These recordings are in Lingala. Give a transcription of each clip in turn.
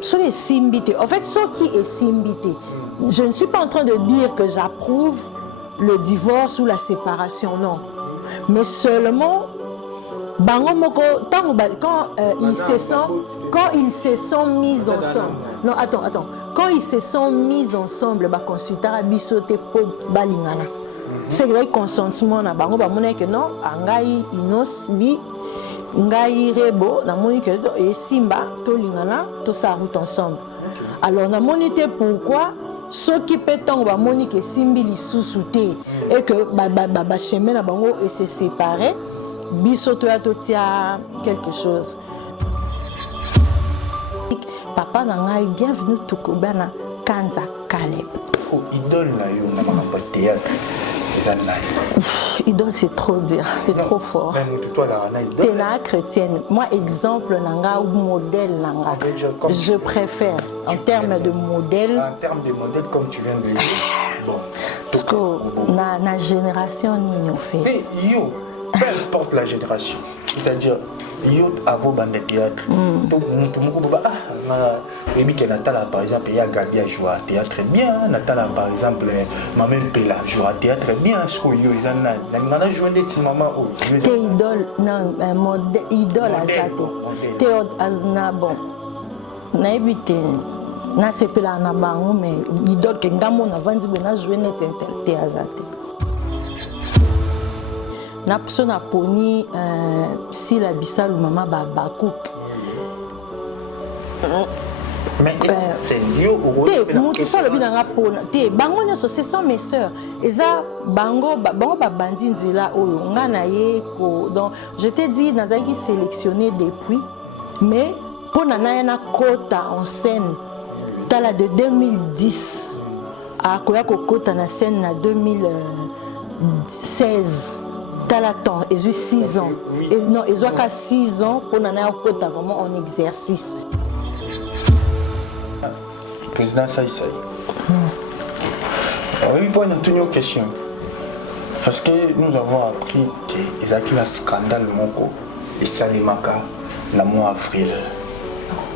ce est simbité. En fait, ce qui est simbité, je ne suis pas en train de dire que j'approuve le divorce ou la séparation, non. Mais seulement, quand ils se sont mis ensemble, non, attends, quand ils se sont mis ensemble, consulter à bisote pour balingana. C'est vrai consentement na bango ba mona que non, angai inos bi ngai rebo na moni que et simba to lingana to sa route ensemble. Alors na monité pourquoi ceux qui pétant ba moni que simbi li sous-souté et que ba chemin na bango et se séparer bisoto ya to tia quelque chose. Papa na ngai bienvenue tukobana Kanza Caleb. Idole na yo na ba théâtre. Idole, c'est trop dire, c'est trop fort. T'es la chrétienne. Moi, exemple, nanga ou modèle, nanga. Je préfère en termes de modèle. En termes de modèle, comme tu viens de dire. Bon. Parce que la génération n'y fait. Yo, peu importe la génération. C'est-à-dire, yo à vos bandes de théâtre. Tout le monde Natala par exemple, il y a Gabi à jouer à théâtre bien. Natala par exemple, Maman Pela joue à théâtre bien. Ce que yo il a joué des petits mamans. T'es idole, non, modèle, idole à Zato. T'es azna bon. Na évité. Na c'est Pela na bango mais idole que ngamo na vandi ben na joué net t'es à Zato. Na personne a poni si la bissal ou maman bakouk. Mais c'est lié au bango nyonso ce sont mes sœurs eza bango bandi nzela oyo nga na ye ko donc je t'ai dit nazaki sélectionné depuis mais pour nana na kota en scène tala de 2010 à koya ko kota na scène na 2016 tala temps et 6 ans et non ils ont qu'à 6 ans pour nana kota vraiment en exercice. Président Saïsaï. Oui, pour une question. Parce que nous avons appris qu'il y a un scandale et Salimaka, la mois avril.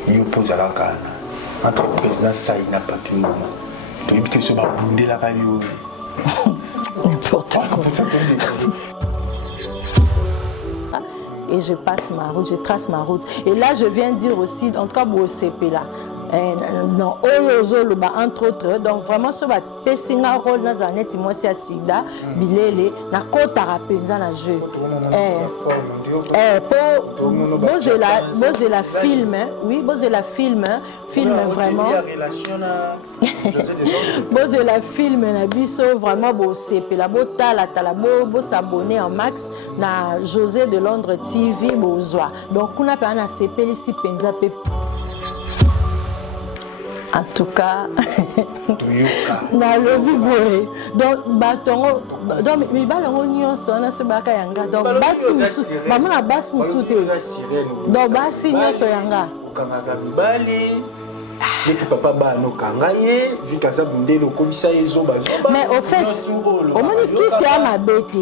Il oppose à la canne. Entre le président Saï n'a pas pu moment. Tu as vu que ce va bounder la radio. N'importe quoi. Et je passe ma route, je trace ma route. Et là, je viens dire aussi, en tout cas, pour OCP là. Non, entre autres, donc vraiment ce va passer un rôle dans un net, moi c'est à Sida, Bilele, na kota rapenza na jeu. Pour boser la film, oui, boser la film vraiment. Boser la film na biso vraiment beau CP la bota la talabo beau s'abonner en max na José de Londres TV bozwa. Donc on a pas na CP ici penza pe. En tout cas, dans le bibouré. Donc, batongo, donc, mais balongo nyonso na se baka yanga. Donc, basi musu, maman na basi musu te. Donc, basi nyonso yanga. Kangaka bibali. Deti papa ba no kangaye, vika za bundelo komisa ezo bazo. Mais au fait, au moins qui c'est à ma bête.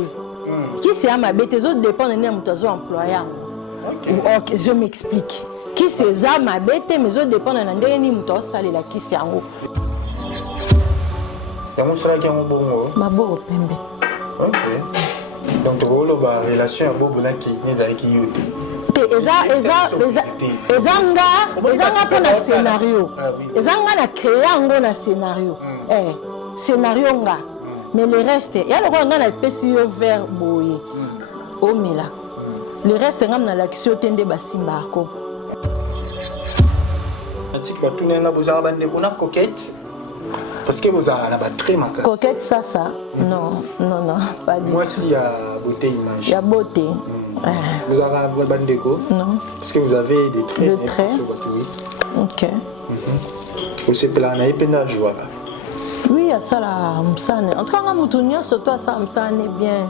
Qui c'est à ma bête, les autres dépendent de mon employeur. OK, je m'explique. Qui c'est ça ma bête mais autres dépendent de ndeni muto sale la kisi yango. Yango sala ki yango bongo. Maboro pembe. OK. Donc tu vois la relation ya bobo na ki nezali ki yote. Eza pour na scénario. Eza nga na créer yango na scénario. Scénario nga. Mais le reste, il y a le roi nga na pesi yo vers boye. Omela. Le reste nga na l'action tende basimba ko. Parce que vous avez très marqué. Coquette, ça, non, pas du tout. Moi, s'il y a beauté image. Il y a beauté. Vous avez un bande déco? Non. Parce que vous avez des traits. Des traits. Ok. Vous savez, là, on a épinard joie. Oui, il y a ça là, Msane. En tout cas, on a surtout ça, Msane bien.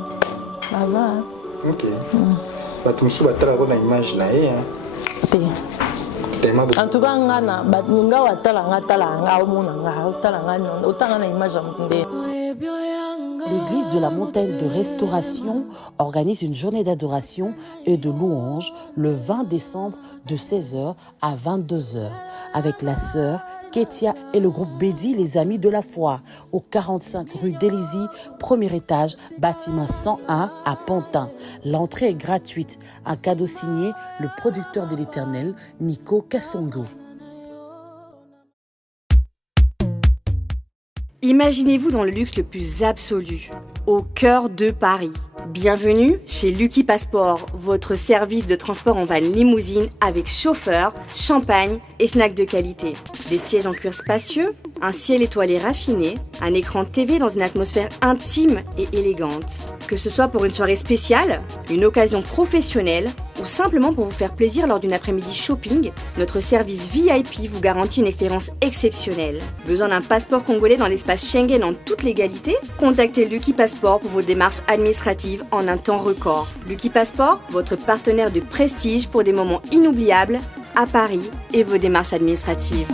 Ça va. Ok. Tu me souviens de la image là. En tout cas, ngana batunga watala ngata la nga omona nga utala nga otanga na image ya mkunde. l'église de la montagne de Restauration organise une journée d'adoration et de louange le 20 décembre de 16h à 22h avec la sœur Ketia et le groupe Bédi, les Amis de la Foi, au 45 rue d'Élisée, premier étage, bâtiment 101 à Pantin. L'entrée est gratuite. Un cadeau signé le producteur de l'Éternel, Nico Kassongo. Imaginez-vous dans le luxe le plus absolu, au cœur de Paris. Bienvenue chez Lucky Passport, votre service de transport en van limousine avec chauffeur, champagne et snacks de qualité. Des sièges en cuir spacieux, un ciel étoilé raffiné, un écran TV dans une atmosphère intime et élégante. Que ce soit pour une soirée spéciale, une occasion professionnelle ou simplement pour vous faire plaisir lors d'une après-midi shopping, notre service VIP vous garantit une expérience exceptionnelle. Besoin d'un passeport congolais dans l'espace Schengen en toute légalité? Contactez Lucky Passport pour vos démarches administratives en un temps record. Lucky Passport, votre partenaire de prestige pour des moments inoubliables à Paris et vos démarches administratives.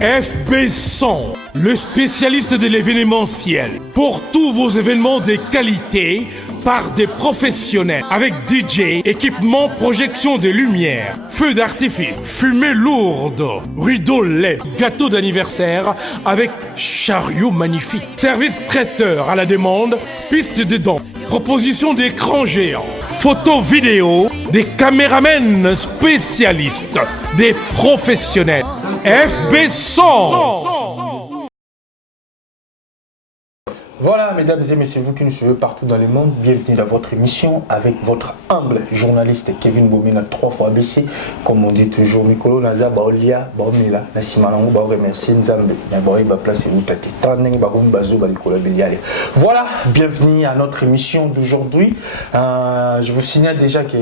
FB100, le spécialiste de l'événementiel. Pour tous vos événements de qualité, par des professionnels, avec DJ, équipement, projection de lumière, feux d'artifice, fumée lourde, rideaux LED, gâteau d'anniversaire avec chariot magnifique, service traiteur à la demande, piste de danse, proposition d'écran géant, photo vidéo, des caméramens spécialistes, des professionnels. FB100. Voilà, mesdames et messieurs, vous qui nous suivez partout dans le monde, bienvenue dans votre émission avec votre humble journaliste Kevin Bomina, 3 fois ABC. Comme on dit toujours, Mikolo Naza, Baolia, Baomila, Nassimalango, Bao remercier Nzambe, Nabaoui, Baplace et Moutati, Taneng, Baroum, Bazo, Balikola, Béliale. Voilà, bienvenue à notre émission d'aujourd'hui. Je vous signale déjà que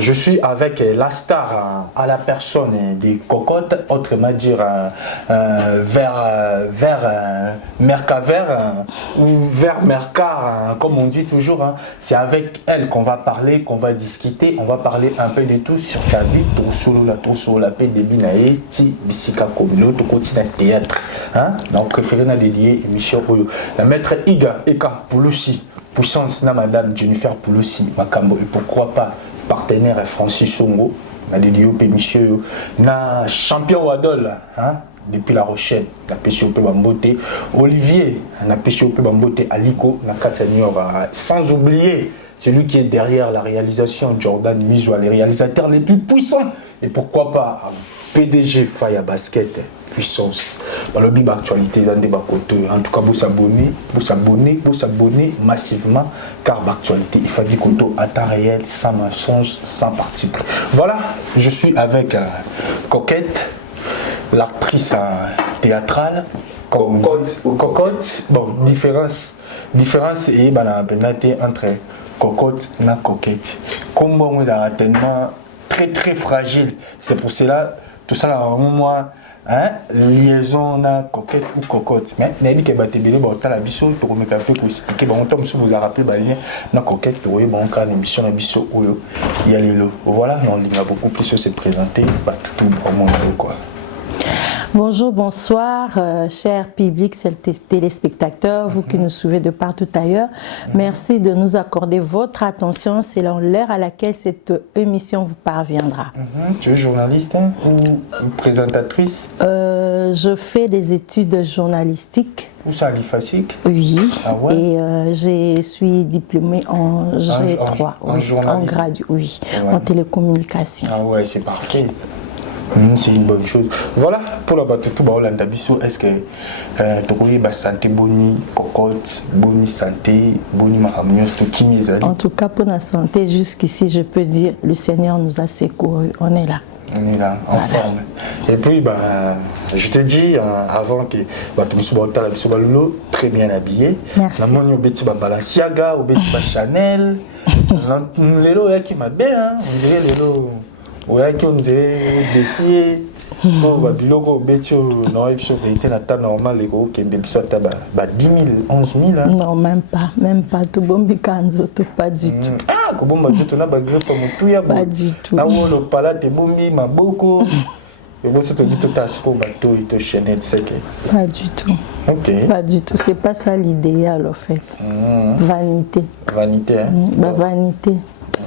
je suis avec la star à la personne des cocottes, autrement dire vers Mercaver. Ou vers Mercar, comme on dit toujours, c'est avec elle qu'on va parler, qu'on va discuter, on va parler un peu de tout sur sa vie, tout la paix de Binae, ti bisika komino, tout continue théâtre. Donc préféré na dédié émission la maître Iga Eka Pouloussi, puissance na madame Jennifer Pouloussi, Makambo et pourquoi pas partenaire Francis Songo, na dédié au monsieur na champion Wadol, depuis La Rochelle, la PCOP Bambote, Olivier, la PCOP Bambote, Aliko, la Katanior, sans oublier celui qui est derrière la réalisation, Jordan Mizwa, les réalisateurs les plus puissants. Et pourquoi pas PDG Faya Basket, puissance. Dans le bib actualité, en tout cas, vous s'abonner massivement, car l'actualité, il faut dire Koto à temps réel, sans mensonge, sans parti pris. Voilà, je suis avec Coquette. L'actrice théâtrale, cocotte, bon, différence et entre cocotte et coquette. Comme on est tellement très fragile, c'est pour cela, tout ça là, moi, liaison na coquette ou cocotte. Mais il y a dit que Batébélé, la biso, pour me faire expliquer, on tombe sur vous a rappelé, na coquette, oui, bon, quand l'émission na biso, il y a les lots. Voilà, on a beaucoup plus se présenter, tout le monde, quoi. Bonjour, bonsoir, chers publics, téléspectateurs, vous qui nous suivez de partout ailleurs. Merci de nous accorder votre attention. C'est l'heure à laquelle cette émission vous parviendra. Tu es journaliste ou présentatrice? Je fais des études journalistiques. Où ça, à l'IFASIC? Oui. Ah ouais? Et je suis diplômée en G3, en grade, oui, ouais. En télécommunication. Ah ouais, c'est parfait. C'est une bonne chose. Voilà, pour la bateau, est-ce que tu as santé boni, cocotte, boni santé, boni mahamnios, tout qui m'est. En tout cas, pour la santé, jusqu'ici, je peux dire, le Seigneur nous a secourus. On est là. On est là, en forme. Et puis, je te dis, avant que tu me sois très bien habillé. Merci. La monnaie au Betty Balenciaga, au Betty Chanel. L'élo qui m'a bien, on dirait l'élo. Oui, on dirait des filles. Pour Babiloko, Betio, non, il faut vérité la taille normale, les gros qui est 10 000, 11 000. Non, même pas. Tout bon, Bikanzoto, pas du tout. Ah, comment tu as greffé mon tout? Pas du tout. Ah, le palais, t'es boumi, ma boko. Et moi, c'est tout au bateau, il te chaîne, c'est que. Pas du tout. Ok. Pas du tout. C'est pas ça l'idéal, en fait. Vanité. Vanité, hein? Vanité.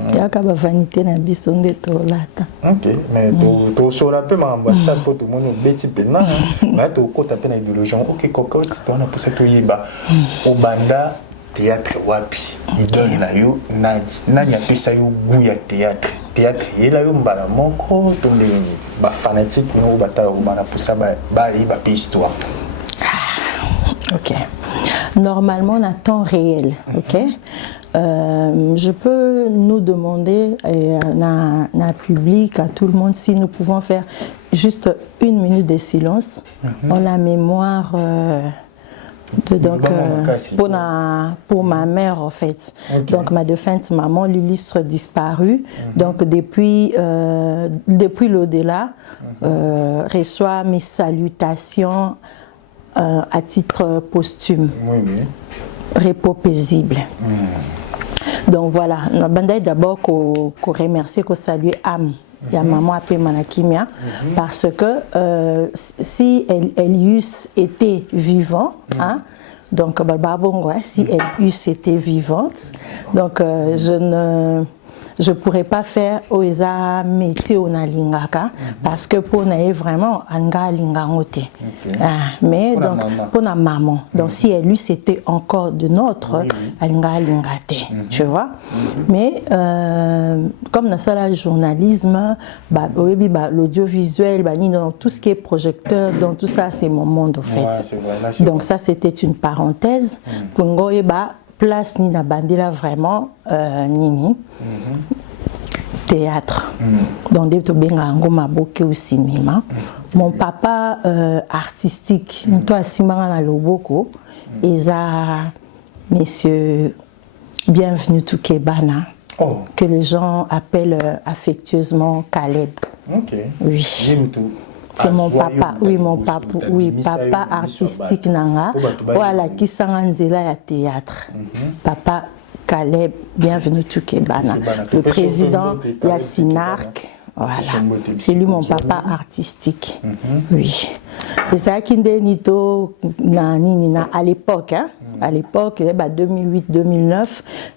Il y a une vanité dans le biso de Tolata. Ok, mais tu sauras peu ma ambassade pour tout le monde, bêtis pénal. Mais tu as peine idéologie. Ok, cocotte, tu as pour ça que tu au banda théâtre wapi. Idole na yo nani. Nani a ça yo goût ya théâtre. Théâtre, il y a yo mbala moko, tout le fanatique, nous bata au bana pour ça, il va histoire. Ok. Normalement, on a temps réel. Ok. Je peux nous demander à public, à tout le monde, si nous pouvons faire juste 1 minute de silence en la mémoire donc, pour ma mère en fait. Okay. Donc ma défunte maman, l'illustre disparue. Donc depuis l'au-delà, reçoit mes salutations à titre posthume. Oui. Repos paisible. Donc voilà, nous avons d'abord qu'on remercie, qu'on salue Am. Il y a maman appelée Manakimia parce que si elle eusse été vivante, hein, donc si elle eusse été vivante, donc je ne pourrais pas faire Oeza métier au Nalingaka parce que pour naïe vraiment anga lingangote. Mais donc pour na maman. Donc si elle lui c'était encore de notre anga lingate, tu vois. Mais comme dans ça le journalisme, l'audiovisuel, dans tout ce qui est projecteur, dans tout ça c'est mon monde en fait. Ouais, donc ça c'était une parenthèse pour ngoye place ni na bandela vraiment nini théâtre donc des to benga ngoma boke au cinéma mon papa artistique toi simanga na loboko eza monsieur bienvenue Tukebana que les gens appellent affectueusement Caleb. OK. Oui. C'est mon papa, papa artistique nanga. Voilà, qui s'enganzela ya théâtre. Papa Caleb, bienvenue Tukebana. Le président Yassinark, voilà. C'est lui mon papa artistique. Oui. Et ça qui nito à l'époque, hein. À l'époque, 2008-2009,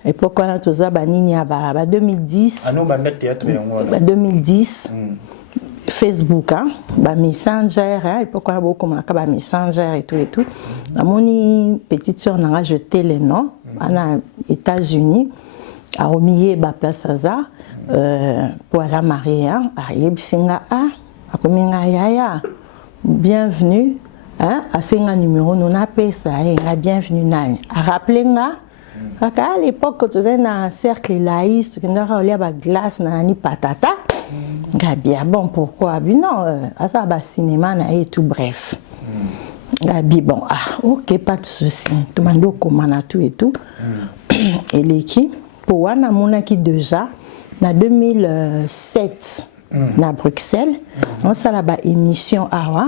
l'époque on a tout ça, 2010. 2010. Facebook, hein, Messenger, et pourquoi beaucoup de Messenger et tout. À mon petite soeur n'a jeté les noms, aux États-Unis, à Omiye Place Aza, pour Aza Maria, à Yebsinga A, à Kominga Yaya, bienvenue, hein, à Senga numéro, nous n'avons ça, bienvenue Nani. À rappeler, à l'époque, quand on avait un cercle laïque, on avait la glace, nani patata. Gabi, bon, pourquoi? Non, ça va cinéma et tout, bref. Gabi, bon, ok, pas de souci. Tout le monde commande tout et tout. Et l'équipe, pour Wana Mounaki déjà, en 2007, à Bruxelles, on a une émission Awa.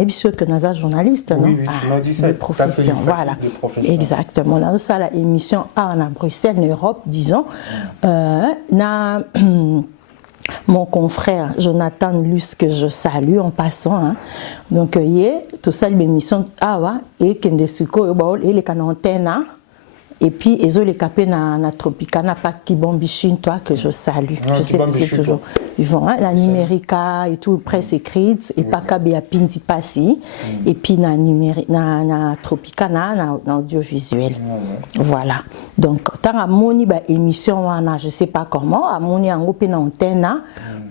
Et puis sûr que nous sommes journalistes, oui, tu m'as dit ça, de profession, voilà, exactement. Nous avons une émission à Bruxelles, en Europe, disons. Mon confrère Jonathan Luce, que je salue en passant, hein. Donc tout ça l'émission awa et Kendesiko et les canantena et puis ils ont les capés na Tropicana pas Kibombichine toi que je salue. Je sais que c'est toujours vivant, hein, la numérica et tout presse écrite et pas Kabé à Pindi Passi et puis na Tropicana na audiovisuel. Voilà. Donc tant à moni ba émission wana je sais pas comment à moni ango pe na antenne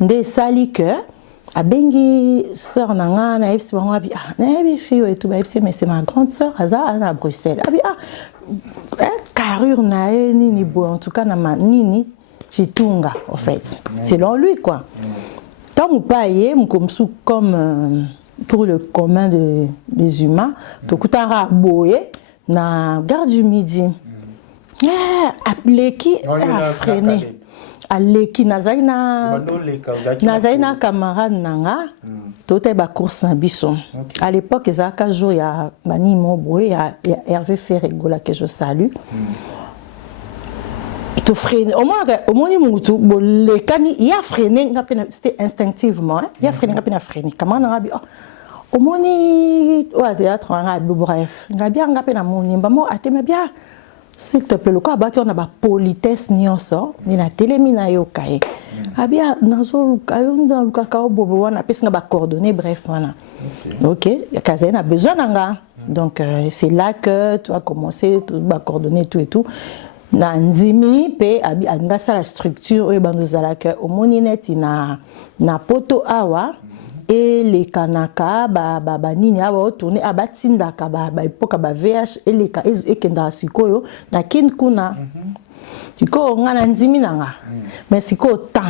ndé sali que a bengi sœur nanga na fc bango abi na bi fille et tout ba fc mais c'est ma grande sœur aza à Bruxelles abi carrure na nini bo en tout cas na nini chitunga en fait selon lui quoi tant ou pas yé comme pour le commun des humains to kutara boye na gare du Midi leki a freiné aleki nazaina camarade nanga tote ba course na biso à l'époque ezaka jour ya bani moboye ya Hervé Ferregola que je salue te freiner au moins mutu le kani il a freiné ngapena c'était instinctivement hein il a freiné ngapena freiner comment on a bi au moins ouais théâtre on a bref ngapena moni mbamo ateme bien s'il te plaît le quoi ba on a ba politesse nyonso ni na telemina yo kai abia nazo kayo dans le cacao bobo wana pesa ba coordonnées bref voilà OK Kazen a besoin nanga donc c'est là que tu as commencé tout ba coordonner tout et tout na ndimi pe abi anga la structure oyo banozala que au monineti na poto awa et les kanaka ba nini awa tourner abatindaka ba epoka ba VH et les ka ekenda sikoyo na kin kuna siko ngana ndimi nanga mais siko temps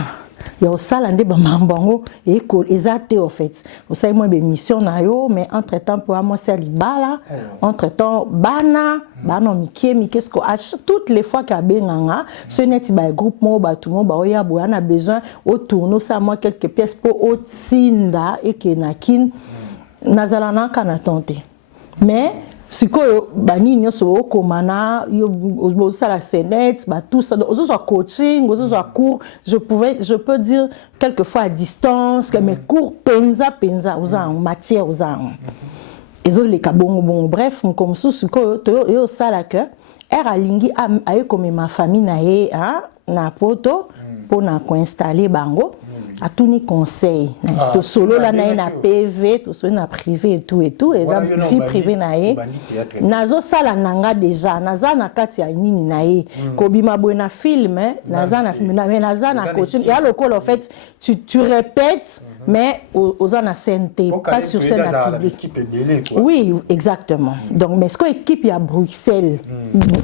yo sala nde ba mambango et ezate en fait vous savez moi be mission na yo mais entre temps pour moi c'est libala entre temps bana miki ce que toutes les fois ka benganga ce net ba groupe mo ba tout mo ba oya bo na besoin au tourno ça moi quelques pièces pour au tinda et que nakin nazala na kana tenter mais sikoyo bani nyoso okomana yo sala senet ba tout ça aux autres coaching aux autres cours je peux dire quelquefois à distance mes cours penza aux en matière aux en et zo les kabongo bref comme sikoyo to yo sala que era lingi a comme ma famille na ye hein na poto pour na ko installer bango à tout ni conseil to solo la na PV to solo na privé et tout et ça vie privée na ye nazo sala nanga déjà naza na kati ya nini na ye ko bima na film naza na film naza na coaching et alors en fait tu répètes mais aux en scène pas sur scène à public. Oui, exactement. Donc mais ce que l'équipe à Bruxelles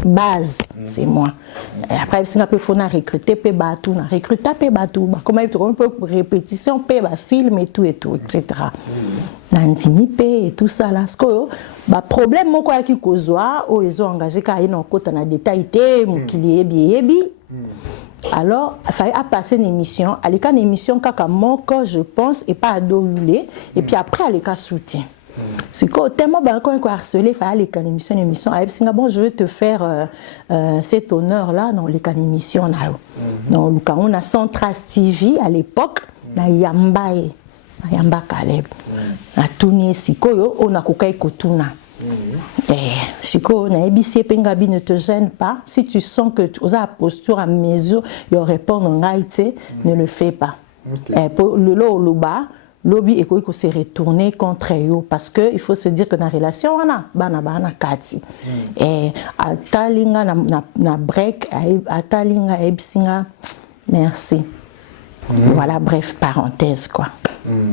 base c'est moi. Et après si on peut faut recruter pe batou na recruter pe batou comment on peut répétition pe ba film et tout etc. Nandimi pe et tout ça là ce que ba problème moko ya ki kozwa o ezo engagé ka ina kota na détail té mukili yebi. Alors, il fallait passer une émission. À l'écart une émission, mon corps, je pense, et pas à doubler. Et puis après, à l'écart soutien. C'est que tellement quand on harcelé, il fallait aller une émission. Bon, je vais te faire cet honneur-là dans les émissions. Donc, on a Centras TV à l'époque, na Yamba Caleb. Na Tuni Sikoyo, on a Kokai Kotuna. Chico, Pengabi ne te gêne pas. Si tu sens que tu as la posture à mesure, il répond en Haïti, ne le fais pas. Pour le loba, lobby et qu'on se retourner contre eux parce que il faut se dire que dans la relation on a bana kati et atalinga na break atalinga ebsinga merci. Voilà, bref, parenthèse quoi.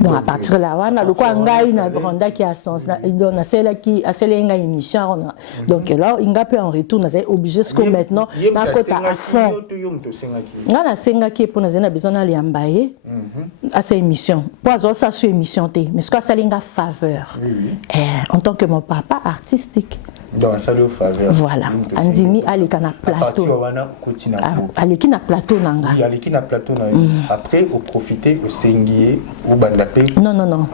Donc à partir de là, on a le quoi ngai na granda qui a sens on a celle qui a celle nga émission donc là il peut en retour on est obligé ce que maintenant na kota à fond ngana senga qui pour nous besoin d'aller ambaye à cette émission pour ça sur émission té mais ce que ça linga faveur en tant que mon papa artistique donc ça lui faveur voilà andimi aleka na plateau aleki na plateau nanga oui aleki na plateau na après au profiter au sengier au bandapé non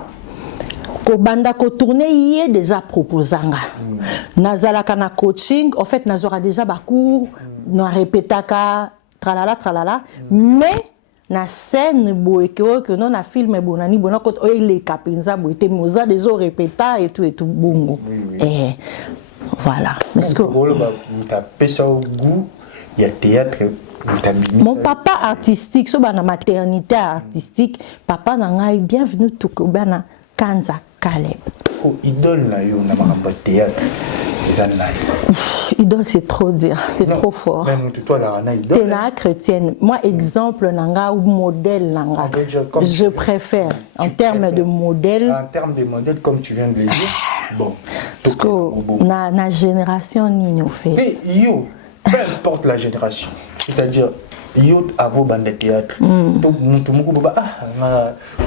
ko banda ko tourner y est déjà proposanga nazalaka na coaching en fait nazora déjà ba cours na répétaka tralala mais na scène boy que non na film bonani bona ko les kapenza boy te moza des répéta et tout bongo et voilà parce que t'as pesa au goût il y a théâtre. Mon papa artistique, so bana maternité artistique, papa nanga bienvenue tout bana Kanza Caleb. Oh idole na yo na makamba théâtre. Idole c'est trop dire, c'est non, trop fort. Même toi la idole. T'es na chrétienne. Moi exemple nanga ou modèle nanga. Je préfère en termes de modèle. En termes de modèle comme tu viens de le dire. Bon. Parce que na génération ni nous fait. Yo, peu importe la génération. C'est-à-dire yo avo bande théâtre tout monde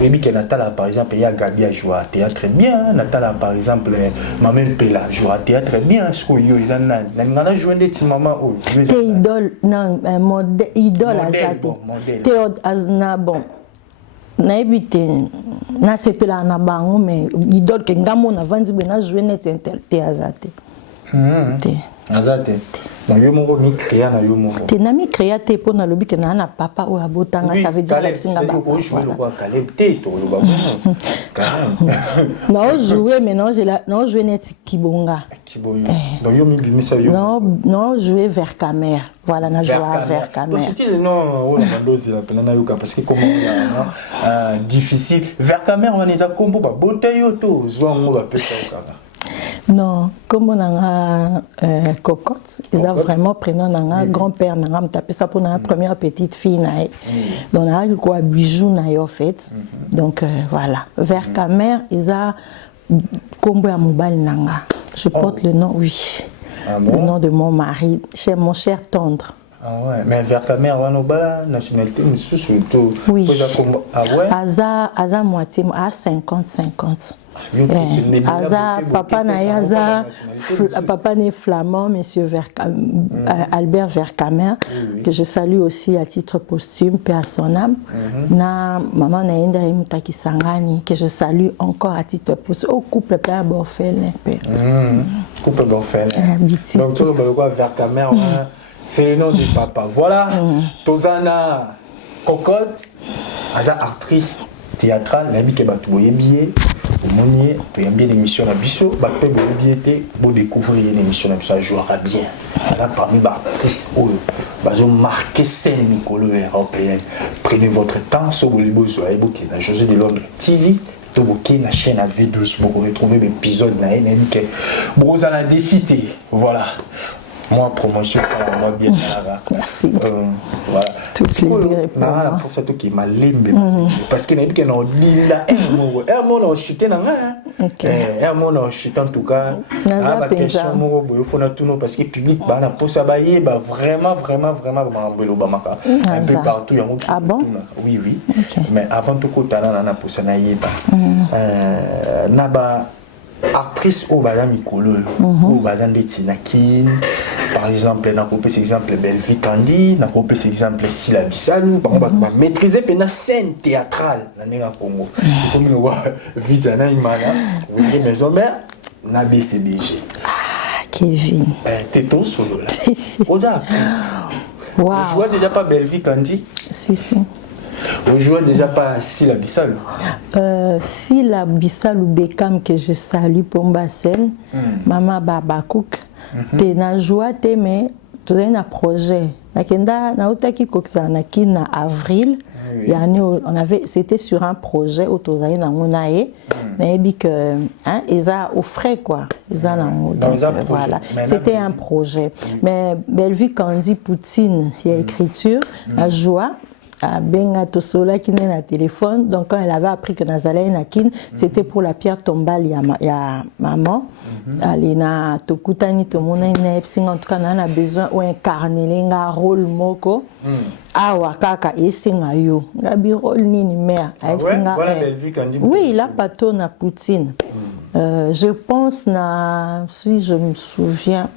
baby que Natala par exemple il y a Gabi a joué à théâtre bien Natala par exemple maman Pela joue à théâtre bien ce que yo il a joué des petits mamans t'es idole non modèle idole azate t'es azna bon na ebité na sepela na bango mais idole que ngamo na vandi bena jouer net t'es azate Azate. Na yo moko mi créa na yo moko. Te nami créa te pour na lobi que na papa ou abotanga ça veut dire la singa ba. Oui, jouer le roi Caleb te to lo ba bon. Non jouer mais non jouer net Kibonga. Kibonga. Donc yo mi bimisa yo. Non jouer vers Camer. Voilà na jouer vers Camer. C'était le nom on a ndozi la pena na yo parce que comment difficile vers Camer on les a combo ba boteyo to zo ngo ba pesa kaka. Non, comme on a cocotte, ils ont vraiment pris un grand-père, on a tapé ça pour la première petite fille. Donc, on a eu quoi, bijoux, en fait. Donc, voilà. Vers Camer, ils ont combo à Moubal Nanga. Je porte le nom, oui. Ah bon? Le nom de mon mari, mon cher tendre. Ah ouais, mais vers Camer, on a une nationalité, monsieur, surtout. Oui. Ah ouais? Aza moitié, à 50-50. Papa n'est flamand, monsieur Albert Vercamer, que je salue aussi à titre posthume, paix à son âme. Na maman Naïnda Mutaki Sangani, que je salue encore à titre posthume. Au couple père Borfel. Couple Borfel. Donc tout le monde Vercamer, c'est le nom du papa. Voilà. Tozana Cocotte, Aza actrice théâtrale, l'ami qui va tout billet. Monier, tu as bien l'émission à Bissot, tu as bien découvrir l'émission à Bissot, jouera bien. Là, parmi les actrices, ils ont marqué scène Nicolo européenne. Prenez votre temps, sur le besoin, la José de Londres TV, la chaîne à V12 pour retrouver l'épisode de NNK. Bon, vous allez décider, voilà. Moi, promotion, ça va bien. Merci. Voilà. Tout plaisir est pour moi. Pour ça, qui m'a limbe. Parce qu'il y a des gens qui ont chuté. Un chuté en tout cas. La question, il faut tout parce que le public, vraiment, un peu partout. Ah bon? Oui. Mais avant tout, il y a actrice au bazar Mikolo, au bazar de Tinakin, par exemple, on a coupé cet exemple Belvi Kandi, on a coupé cet exemple Sila Bissalou, on va maîtriser la scène théâtrale dans le Congo. Comme nous voit Vijana Imana, vous voyez maison mère, na BCDG. Ah, Kevin. T'es solo là. Aux actrices. Wow. Je vois déjà pas Belvi Kandi. Si. Vous jouez déjà pas Sila Bissalou? Sila Bissalou Bekam que je salue pour Mbassel, Maman Babakouk, tu na joie, mais tu as un projet. En avril, c'était sur un projet au Tozaï na Monae, que ils ont offert quoi, voilà, c'était un projet. Mais Belvi Kandi Poutine, il y a écriture, la joie. Benga Tosola qui n'est na téléphone, donc quand elle avait appris que Nazalé Nakin, c'était pour la pierre tombale ya maman. Alina Tokutani Tomona Nepsing, en tout cas, on a besoin ou incarner un rôle moko. Awa kaka esenga yo. Gabi rôle nini mère. Oui, là pato na Poutine. Je pense si je me souviens.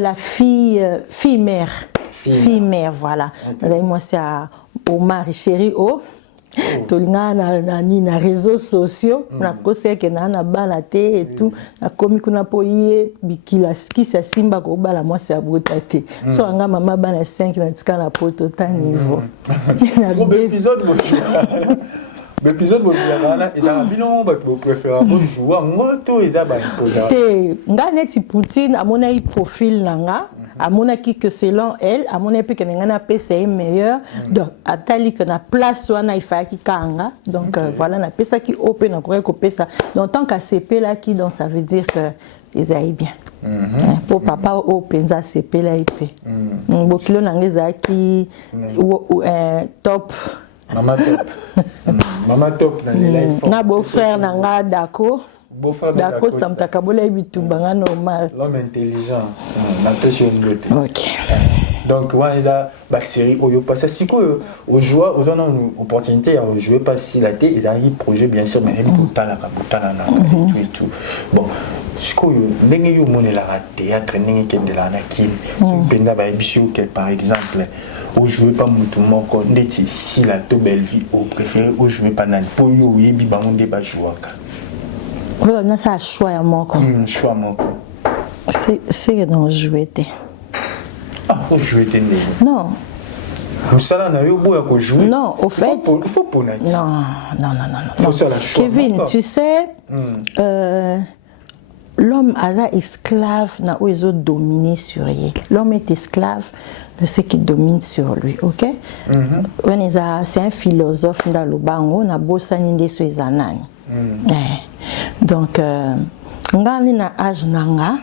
La fille-mère. Fille-mère, voilà. Okay. Moi, c'est à Omar Chéri O. Tolina na réseaux sociaux, na kose ke na balate et tout, na komi kuna po yé bikila ski sa simba ko bala moi c'est abotate. So anga mama bana 5 na tika na poto ta niveau. Épisode l'épisode ils ont bilan vous préférez jouer en moto ils ont te ngane ti Poutine a mon profil nanga a mon que selon elle a mon que ngana pesa est meilleur donc atali que na place wana ifa ki kanga donc voilà na pesa ki open na ko pesa donc tant qu'à CP là qui donc ça veut dire que ils aillent bien pour papa au penza CP là IP bokilo nangeza ki top Maman top na beau-frère nanga Dako. Dako c'est un takabola bitubanga normal. L'homme intelligent. N'empêche une beauté. OK. Donc on a la série Oyo passe si quoi aux joueurs aux une opportunité à jouer pas si la télé ils arrivent projet bien sûr mais même tout la et tout. Bon, ce que ndenge yo mona la théâtre ndenge kende la nakin. Penda ba bisou par exemple au jouer pas mutu moko ndeti si la to belle vie au préféré au jouer pas nan po yo yebi bango nde ba jouaka On a ça choix à mon corps. Choix mon corps. C'est dans jouer. Ah, vous jouez non. Ça n'a eu beau à jouer. Non, au fait. Il faut pour naître. Non. Faut ça la choix. Kevin, tu sais, l'homme a esclave n'a pas dominé sur lui. L'homme est esclave de ce qui domine sur lui, ok? C'est un philosophe dans le bango, na bossa ninde so ezanani. Donc, ngani na âge nanga,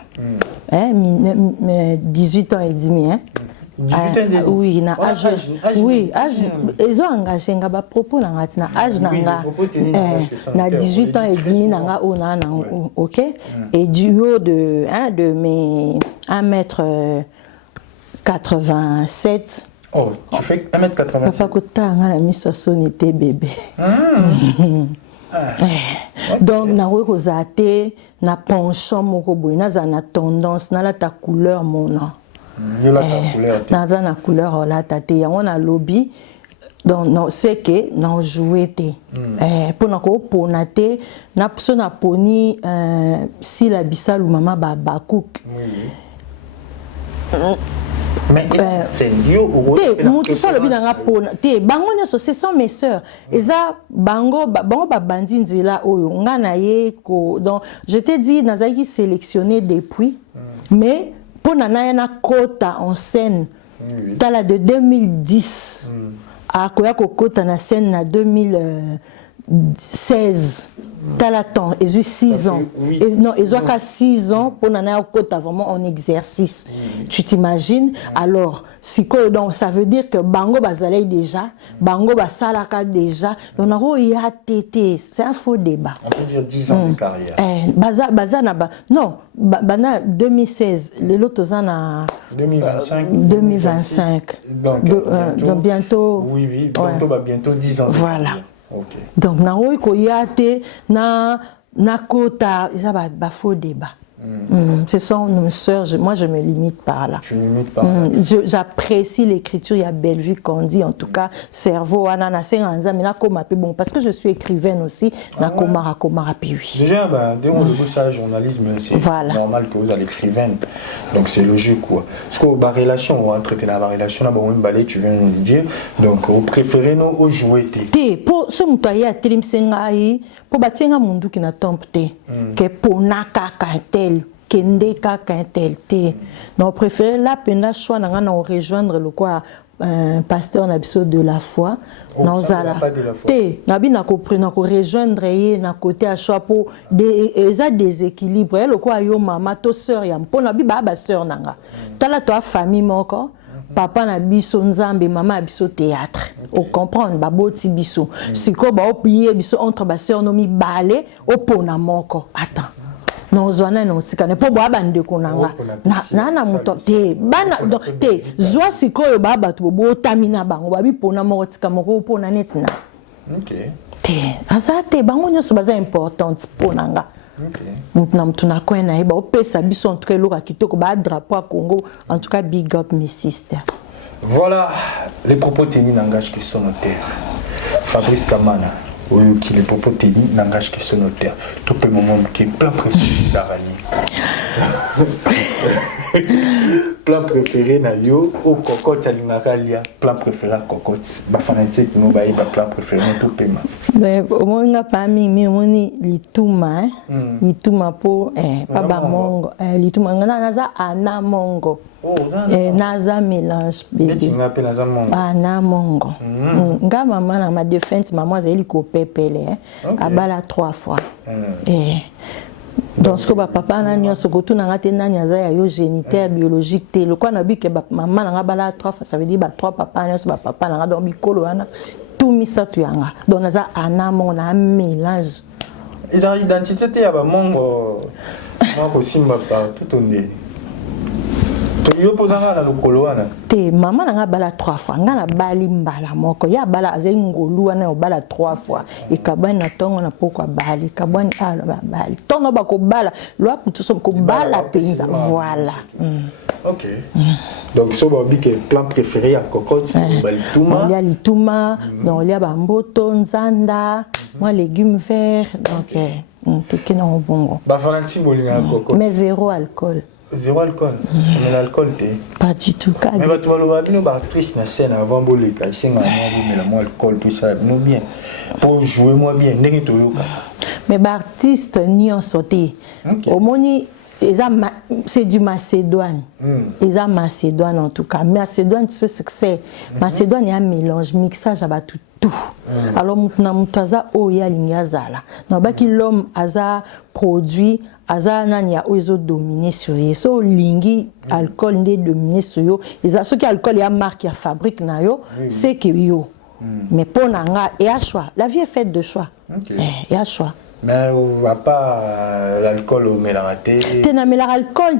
18 ans et demi, 18 ans et demi. Oui, na âge. Oui, âge. Ils ont engagé nga ba propos na âge nanga. Na 18 ans et demi nanga ona na, ok? Et du haut de mes 1m87. Oh, tu fais 1m87. Papa kota nga la mise sonité bébé. Donc na kozate na penchant moko boy na za tendance na la ta couleur mona. Na na couleur la tate ya on a lobby. Donc non c'est que na jouer te. Pour na ko ponate na so na poni si la bisalu mama ba bakouk. Mais c'est lié au bango nyoso ce sont mes sœurs eza bango babandi nzela oyo nga na ye ko donc je t'ai dit nazaki sélectionné depuis mais pour nana na kota en scène tala de 2010 à koya ko kota na scène na 2016 tala temps et 6 ans non ils ont qu'à 6 ans pour nana kota vraiment en exercice tu t'imagines alors si donc ça veut dire que bango bazalay déjà bango basalaka déjà on a ya tété c'est un faux débat on peut dire 10 ans de carrière baza na ba non bana 2016 les lotos na 2025 donc bientôt bientôt 10 ans voilà. Okay. Donc na koyate na kota ça va faux débat. Ce sont nos sœurs, moi je me limite par là. Tu limites par là. J'apprécie l'écriture, il y a belle vue qu'on dit en tout cas cerveau bon parce que je suis écrivaine aussi na komara puis oui. Déjà dès on le ça journalisme c'est normal que vous allez écrivaine. Donc c'est logique quoi. Parce que la relation on va traiter la relation là bon balai tu viens de dire donc vous préférez nous au jouer té pour ce mutoya à telimsenga yi pour batenga mundu qui na tempté que pour naka kantel kende kaka tel te non préféré la peine choix na rejoindre le quoi pasteur na biso de la foi na zala te na bina ko prendre ko rejoindre ye na côté à choix pour des déséquilibre le quoi yo mama to sœur ya mpona bi ba sœur nanga tala to famille moko papa na biso nzambe mama biso théâtre o comprendre ba boti biso siko ba opier biso entre ba sœur no mi balé opona moko attends non zwana non sikane po bo abande konanga na muto te bana te zwa sikoyo baba to bo tamina bango babi pona moko tika moko pona netina OK te asa te bango nyoso baza important ponanga OK na mtuna kwena eba opesa biso en tout cas loka kitoko ba drapeau à Congo en tout cas big up mes sisters. Voilà les propos tenus n'engagent que son notaire Fabrice Kamana. Oui, qui les propos tenus n'engagent que son notaire. Tout le moment qui est plein préféré Zarani. Plan préféré na yo au cocotte à l'Inaralia. Plan préféré à cocotte. Ba fanatique nous ba plan préféré tout paiement. Mais au moins nga pas mi moni lituma lituma po pas ba mongo lituma ngana naza ana mongo. Oh, naza mélange bébé. Na mongo. Nga maman na ma défunte maman zeli ko pepele abala 3 fois. Donc ce que papa na nyo sokotu na ngate na nyaza ya yo géniteur biologique te le quoi na bi ke maman na bala 3 fois ça veut dire 3 papa nyo ba papa na do bikolo wana tout misa tu yanga donc naza ana mongo na mélange. Ils ont identité te ya ba mongo moi aussi m'a pas tout ondé. Yo posanga na lokolo wana te maman na bala 3 fois nga na bali mbala moko ya bala azeli ngolu wana o bala 3 fois e kabani na tongo na poko bali kabani ala bali tongo ba ko bala lo aputu so ko bala penza voilà. OK. Donc so ba bike plan préféré à cocotte balituma il y a lituma donc il y a ba mboto nzanda moi légumes verts donc toke na bongo. Ba Valentine bolinga koko. Mais zéro alcool. Zéro alcool. Mais l'alcool t'es. Pas du tout. Mais bah tu vas le voir, bino ba actrice na scène avant bolika, ici nga mais la moi alcool puis ça non bien. Pour jouer moi bien, ndenge to yoka. Mais ba artiste ni en sauté. Au moni c'est du Macédoine. Ils ont Macédoine en tout cas. Macédoine, tu sais ce que c'est. Macédoine, il y a un mélange, mixage à tout. Alors, mutaza oya linyazala. N'a qui l'homme a produit, a nanya oizo dominé sur eux. So lingi alcool n'est dominé sur eux. Ils ont ce qui alcool y a marque, y a fabrique na yo, c'est que yo. Mais pour nanga, il y a choix. La vie est faite de choix. Il y a choix. Mais on va pas l'alcool au mélange. Tu n'as l'alcool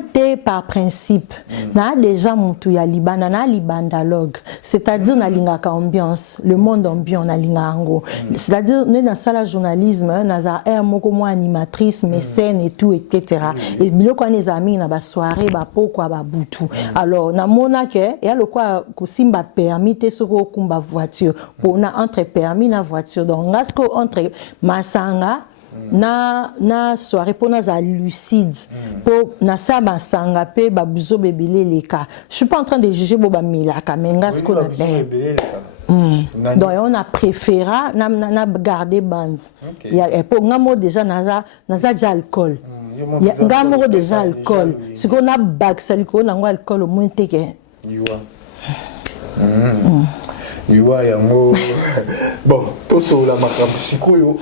par principe. Na déjà mutu ya libana na libandalogue. C'est-à-dire na lingaka ambiance, le monde ambiant na lingango. C'est-à-dire on est dans ça la journalisme, na air moko mo animatrice, mécène et tout etc. Et biloko les amis na ba soirée ba poko ba butu. Alors na mona ke ya le quoi ko simba permis te soko kumba voiture. Pour na entre permis na voiture. Donc ngasko entre masanga na soirée pour na za lucide pour na sa ba sanga pe ba buzo bebele leka. Je suis pas en train de juger boba milaka mais ngasko na donc on a préféré na garder bands. Il y a pour ngamo déjà na za alcool. Ngamo déjà alcool. Ce qu'on a bac ça ko na alcool au moins teke. Iwa yango bon to sola makambo sikoyo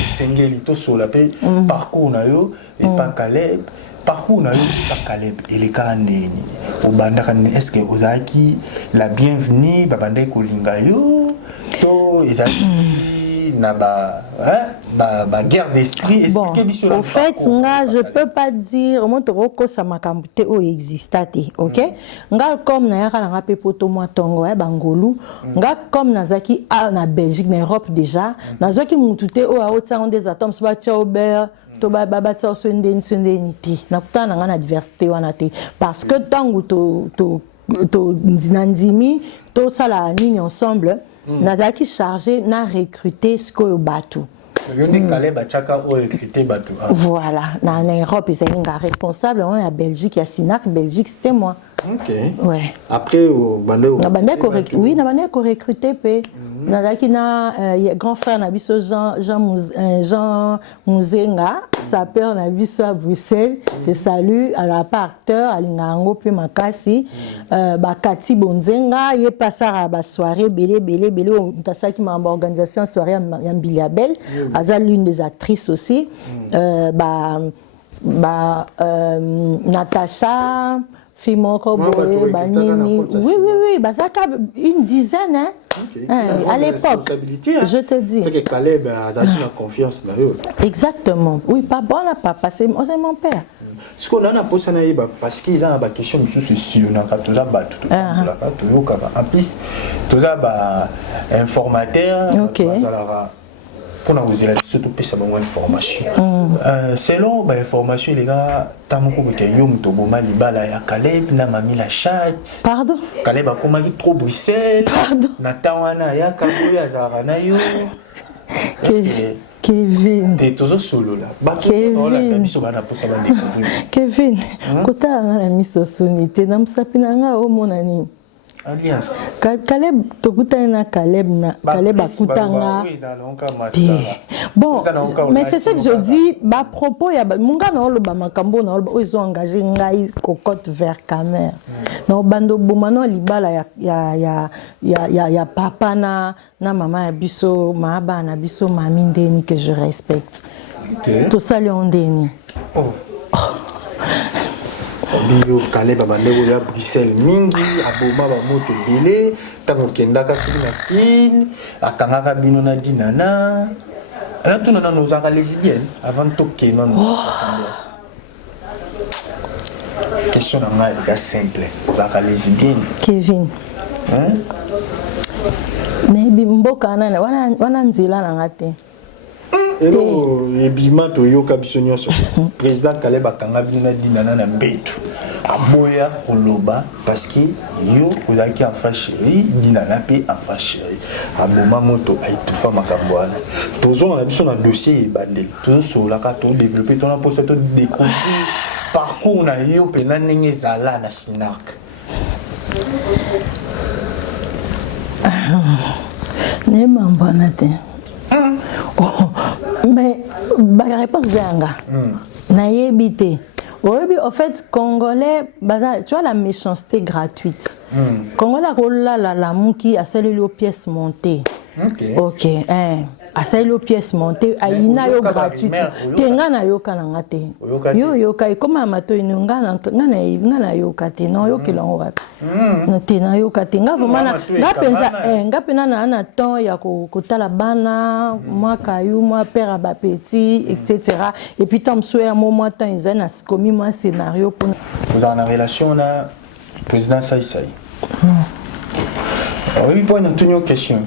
esengeli to sola pe parcours na yo et pas Caleb parcours na yo pas Caleb et les kaneni obanda kan est-ce que ozaki la bienvenue babanda ko linga yo to ezaki na ba guerre d'esprit bon, au fait nga je peux pas dire moi to ko sa makambo te o existate OK nga comme na yaka na pe poto moi tongo bangolu nga comme nazaki na Belgique na Europe déjà nazaki mutute o a otsa des atomes ba tchaubert to ba tsa swendeni ti na kutana nga na diversité wana te parce que tango to nzimi to sala nini ensemble nazaki chargé na recruter ce que bateau. Voilà, en Europe, ils étaient responsables. On est à Belgique, il y a Sinac, Belgique, c'était moi. Ok. Ouais. Après, au Bandé, oui, on a recruté. Grand frère Nabiso Jean Mouzenga, sa père Nabiso à Bruxelles. Je salue à la part acteur, à l'Ingango, puis Makasi, Kati Bonzenga, il est passé à la soirée, Bélé, ça qui m'a organisation soirée en Biliabel, à l'une des actrices aussi, Natacha. Fimoko Boé, Banini. Oui, ça une dizaine, hein. Okay. À l'époque, je te dis. C'est que Caleb a la confiance là. Exactement. Oui, pas bon, papa, c'est mon père. Ce qu'on a posé parce qu'ils ont des questions sur sûr, on a tout ça battu. En plus, tout ça informateur. OK. Pour nous dire surtout que c'est une information. Selon l'information, les gars, Tamoko Yom Toboma Libala ya Caleb na mami la chat. Pardon. Caleb a commandé trop Bruxelles. Pardon. Natawana ya Kaboui Azarana yo. Kevin. T'es toujours solo là. Kevin. Kota na miso sonité na msapina nga o monani. Alliance. Caleb tokutana Caleb na Caleb akutanga. Bon, mais c'est ce que je dis, ba propos ya munga na oloba makambo na oloba ils ont engagé ngai cocotte vers caméra. Na bando bomano libala ya papa na mama ya biso maaba na biso mami ndeni que je respecte. Tout ça le ndeni. Oh. Bio Caleb abandeko ya Bruxelles mingi aboma ba moto belé tango kendaka sina kin akangaka bino na dinana ala tuna na nos lesbiennes avant to ke non. Question na ngai est simple ba lesbienne Kevin ne bimboka na wana nzila na ngate Elo ebima to yoka biso nyonso. Président Caleb akanga bina dinana na mbetu. Aboya oloba parce que yo ozaki enfant chéri, dinana pe enfant chéri. Aboma moto aitufa makambo wana. Tozo na biso na dossier ebandeli. Tozo solaka to développer ton poste to découvrir parcours na yo pena ndenge zala na Sinark. Ne mambana te. Mais la réponse zanga. Nayebi te. Oui, en fait, Congolais, tu vois la méchanceté gratuite. Congolais, la mouki a celle aux pièces montées. Ok, a celle aux pièces montées, a ina yo gratuite. Tenga na yo kananga te. Yo yo kai comme amato inunga na yo kate non yo kelongo wapi. Na te na yo kate nga vraiment nga pena na na temps ya kotala bana moi kayu moi père ba petit etc. Et puis tom souhait moment temps ils na commis moi scénario pour vous en relation na président Saïsaï. Oui, pour une question.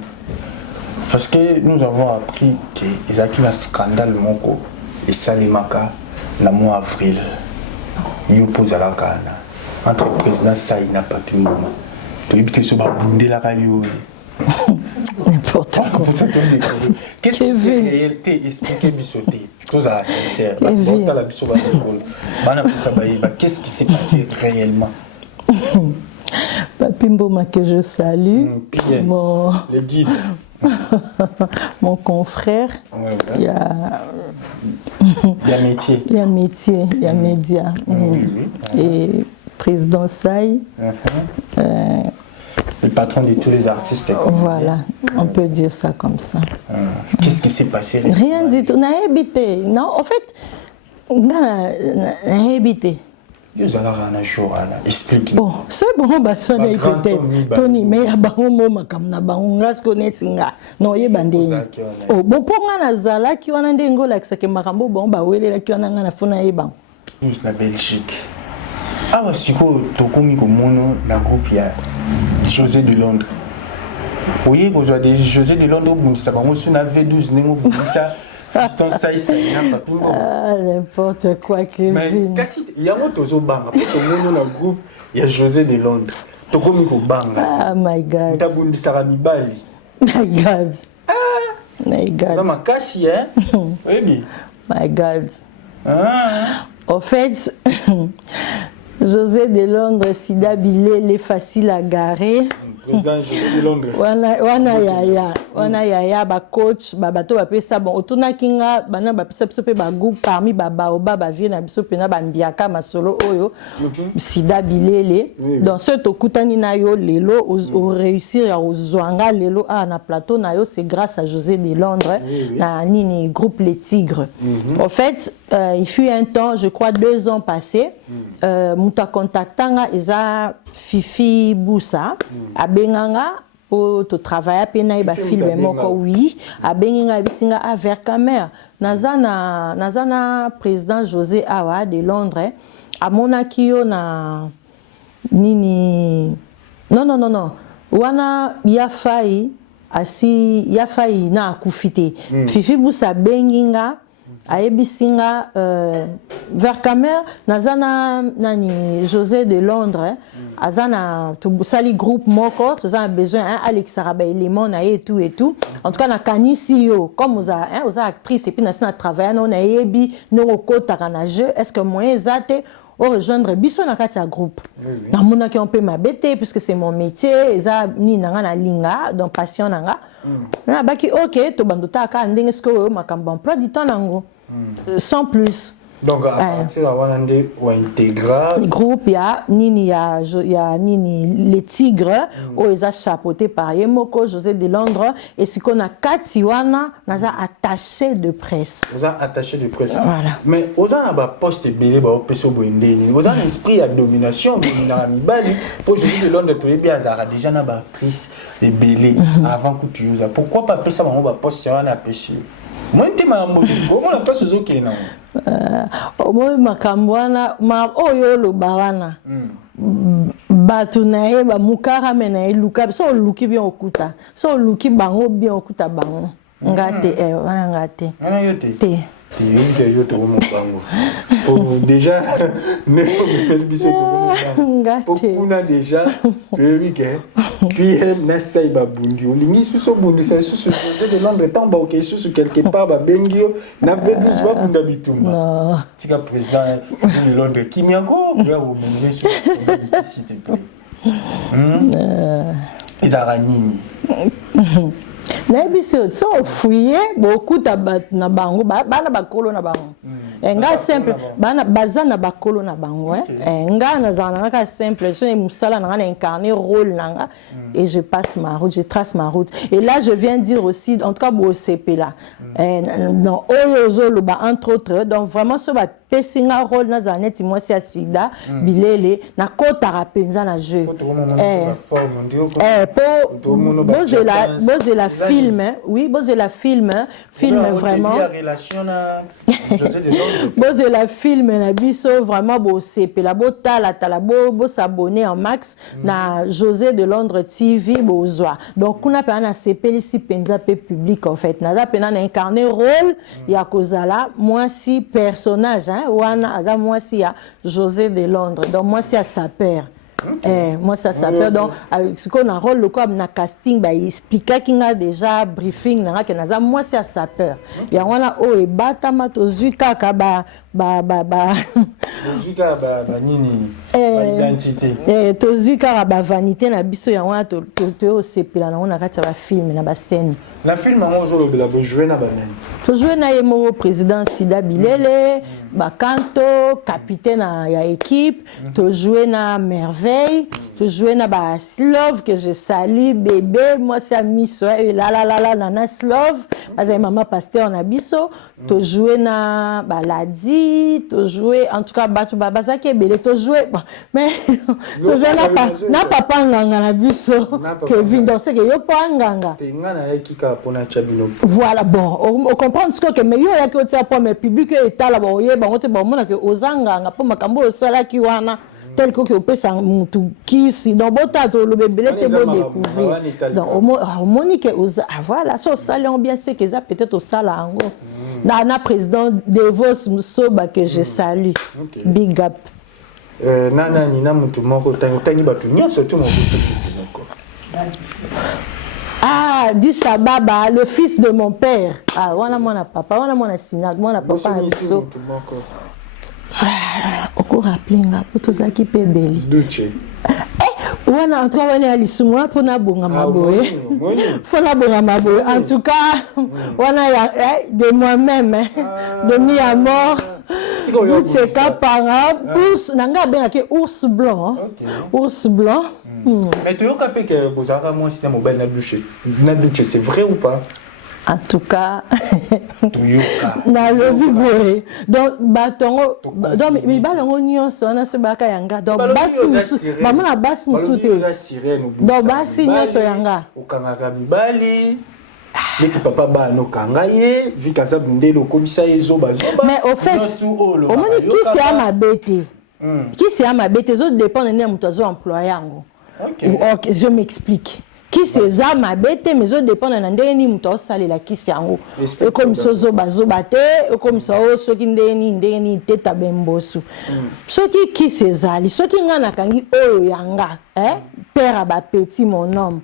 Parce que nous avons appris qu'il y a eu un scandale moko et Salimaka le mois avril. Il oppose à la Ghana entre le président Saï et Papi Mboma. Tu as vu que ce soit bondé la caillou. N'importe quoi. Qu'est-ce que c'est la réalité? Expliquez-moi ça. Tout ça sincère. Qu'est-ce qui s'est passé réellement? Papi Mboma que je salue. Les guides. Mon confrère, il y a métier. Il y a métier, il y a média. Et président Saï. Le patron de tous les artistes. Voilà, on peut dire ça comme ça. Qu'est-ce qui s'est passé? Rien du tout. On a habité. Non, en fait, on a habité. Explique. Bon, c'est bon, bah ça n'a été Tony, mais il y a un moment comme na on reste connecté non il bandé. Oh bon pour nga na zala qui on a ndengo like ça que makambo bon ba wele la qui on a na fona yeba. Tous na Belgique. Ah bah siko tokomi ko mono na groupe ya José de Londres. Oui, vous avez José de Londres vous ça bango sur na V12 nengo ça. N'importe quoi, Kevin. Mais il y a un autre banga. Pour tout le monde groupe, il y a José de Londres. Tokomi ko banga. Ah my God. Tabundi Sarami Bali. My God. My God. Ça m'a cassé, hein? Oui. My God. En fait, José de Londres, Sida Bilé, les facile à garer. Président José de Londres. Wana yaya ba coach ba bato ba pesa bon otuna kinga bana ba pesa biso pe ba groupe parmi ba baoba ba vie na biso pe na ba mbiaka masolo oyo Sida Bilele dans ce tokutani na yo lelo au réussir ya ozwanga lelo na plateau na yo c'est grâce à José de Londres na nini groupe Les Tigres. En fait il fut un temps je crois 2 ans passés muta contactanga eza Fifi Boussa abenganga pour te travailler pena ba film moko oui abenga bisinga a vers caméra nazana président José Awa de Londres amonaki yo na nini non wana ya fai na akufite Fifi Boussa benginga ayebisinga vers caméra nazana nani José de Londres azana sali groupe moko tozana besoin Alex Araba élément na et tout en tout cas na kanisi yo comme oza actrice et puis na travailler na yebi no kota kana jeu est-ce que moyen zate au rejoindre biso na kati ya groupe na mona ki on peut m'abêter puisque c'est mon métier eza ni nanga na linga donc passion nanga na baki OK to bandota ka ndenge ce que makambo emploi du temps nango sans plus. Donc à partir de ou intégral groupe ya nini Les Tigres où ils a chapeauté par Yemoko José de Londres et ce qu'on a Katiwana naza attaché de presse. Vous avez attaché de presse. Voilà. Mais vous avez un poste belé ba peso boendeni. Vous avez un esprit à domination dominant Bali pour José de Londres to bien azara déjà na ba actrice et belé avant que tu uses. Pourquoi pas pesa ba poste sur na pêche. Moi te ma mo comment la passe aux OK na. Moi makambwana ma oyo lo bawana. Batu na yeba mukara mena luka so luki bien okuta. So luki bango bien okuta bango. ngate wana ngate Wana yote. te Tiringa yote au bango. Oh déjà ne me biso to ngate on a déjà que puis na sai babundi olingi suso bundi sai suso de Londres tamba OK suso quelque part ba bengio na vedus ba bunda bitumba. non Tika président de Londres qui miako ya au mener sur s'il te plaît. Ezara nini. na biso so fouiller beaucoup na bango bana bakolo na bango nga simple bana bazana bakolo na bango nga nazana ka simple so musala na incarner rôle nanga et je passe ma route je trace ma route et là je viens dire aussi en tout cas bo CP là non oyozolo ba entre autres donc vraiment so ba pesinga rôle na zaneti moi c'est sida bilele na kota rapenza na jeu bozela film oui bozela film vraiment bozela film na biso vraiment bo sepela botala tala bo s'abonner en max na José de Londres TV bozwa donc kuna pe na sepeli si penza pe public en fait na pena na incarner rôle ya kozala moi si personnage wana aza moi si ya José de Londres donc moi si à sa père. Moi ça s'appelle donc ce qu'on a rôle le quoi na casting ba expliquer qu'il a déjà briefing na que naza moi c'est à sa peur ya wana o e bata matozu kaka ba Muzika ba nini ba identité tozu kaka ba vanité na biso ya wana to o sepela na wana kati ba film na ba scène na film ngo zo lobela bo jouer na ba nani to jouer na yemo président Sida Bilele ba Kanto capitaine ya équipe to jouer na merveille to jouer na ba Slove que je salue bébé moi c'est Miss la nana Slove azai maman pasteur na biso to jouer na ba Ladi to jouer en tout cas batu bazaki belé to jouer mais to jouer na papa nganga na biso Kevin donc c'est que yo pa nganga te ngana ekika pona chabino voilà bon on comprend ce que mais yo ya que tu as pour mes public et là bon yeba on te bon mona que ozanganga po makambo osala ki wana tel que opesa mutu kisi donc botato le bébé te bo découvrir donc au monique voilà so salon bien c'est que ça peut-être au sala ango na président Devos Musoba que je salue big up nana ni na mutu moko tangi batu nyonso to mo moko ah du Shababa le fils de mon père ah wana mona papa wana mona sinag mona papa biso oko rappelinga poto zaki pe beli duche wana en tout cas wana alisumwa pona bonga maboye pona bonga maboye en tout cas wana ya de moi-même de mi à mort duche kapara ours nanga benga ke ours blanc ours blanc mais tu yoka pe que bozara moi si mobile na duche c'est vrai ou pas en tout cas na lobi boye donc batongo donc mi balango nyonso na se baka yanga donc basi musu mama na basi musu te donc basi nyonso yanga okangaka mibali leti papa ba no kangaye vika za bundelo komisa ezo bazoba mais au fait omoni qui c'est ma bête qui c'est ma bête zo dépend de mutu zo employé yango OK je m'explique qui c'est ça ma bête mais zo dépend de ndeni mutu osalela kisi yango et comme sozo bazobate et comme ça soki ndeni teta bembosu soki qui c'est ça li soki ngana kangi oyo yanga père ba petit mon homme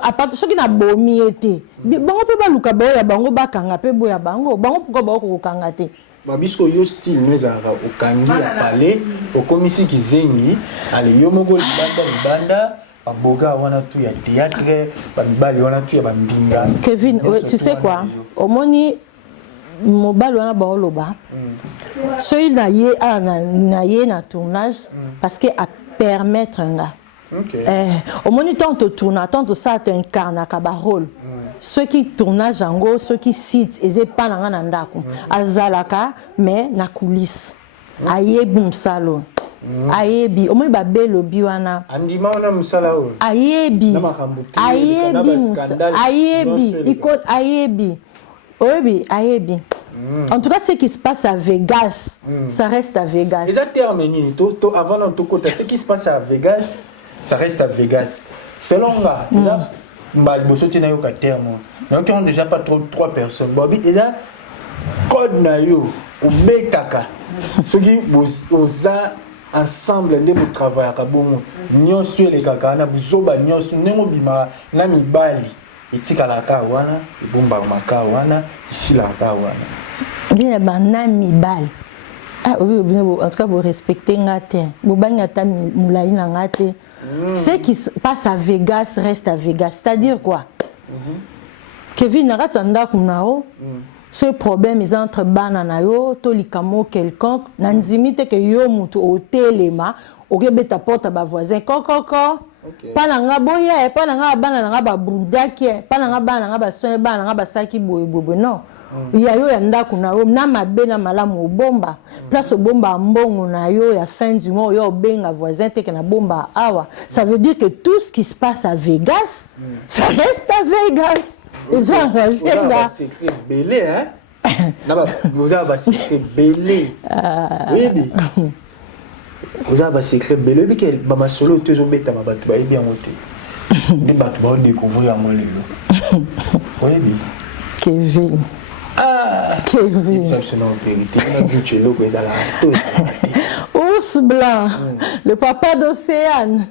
à part soki na bomi été bango pe baluka ba ya bango bakanga pe boya bango pourquoi ba ko kanga te babisko yo style nezaka okangi ya palais okomisi kizengi ale yo moko libanda baboga wana tu ya théâtre bamibali wana tu ya bambinga Kevin tu sais quoi omoni mobali wana baoloba soki na ye na tournage parce que a permettre nga omoni tant to tourna tant to ça t'incarne ka ba rôle ceux qui tournage yango ceux qui site eze pa na nga na ndako azalaka mais na coulisse ayebi msalo ayebi omoni babelo bi wana andima wana musala o ayebi ayebi en tout cas ce qui se passe à Vegas ça reste à Vegas les acteurs menini to avant de tout côté ce qui se passe à Vegas ça reste à Vegas selon là mbali bosote na yo ka terme donc on déjà pas trop 3 personnes bobi et là code na yo obetaka soki oza ensemble nde mo travailler ka bongo nyonso ele kaka na buzoba nyonso nengo bima na mibali etikala ka wana ebomba maka wana isila ka wana bien ba na mibali ah oui en tout cas vous respectez ngate vous bangata moulai na ngate ce qui passe à Vegas reste à Vegas c'est-à-dire quoi Kevin Naratanda kunao ce problème est entre banana yo to likamo quelconque nanzimite que yo mutu au telema okebeta porte ba voisin kokoko pana nga boye pana nga bana nga ba bundaki pana nga bana nga ba soe bana nga ba saki boye boye non ya yo ya ndaku na yo na mabe na malamu bomba place bomba mbongo na yo ya fin du mois yo benga voisin te que na bomba awa ça veut dire que tout ce qui se passe à Vegas ça reste à Vegas. Ils ont engagé là. C'est belé, hein? Vous avez un secret belé. Oui, vous avez un secret belé. Mais quel bama solo tu es bête à ma batte, bien monté. Des battes vont découvrir à moi le. Oui, Kevin. Ah, Kevin. C'est absolument vérité. On a vu tu es là, vous êtes Ours blanc, le papa d'Océane.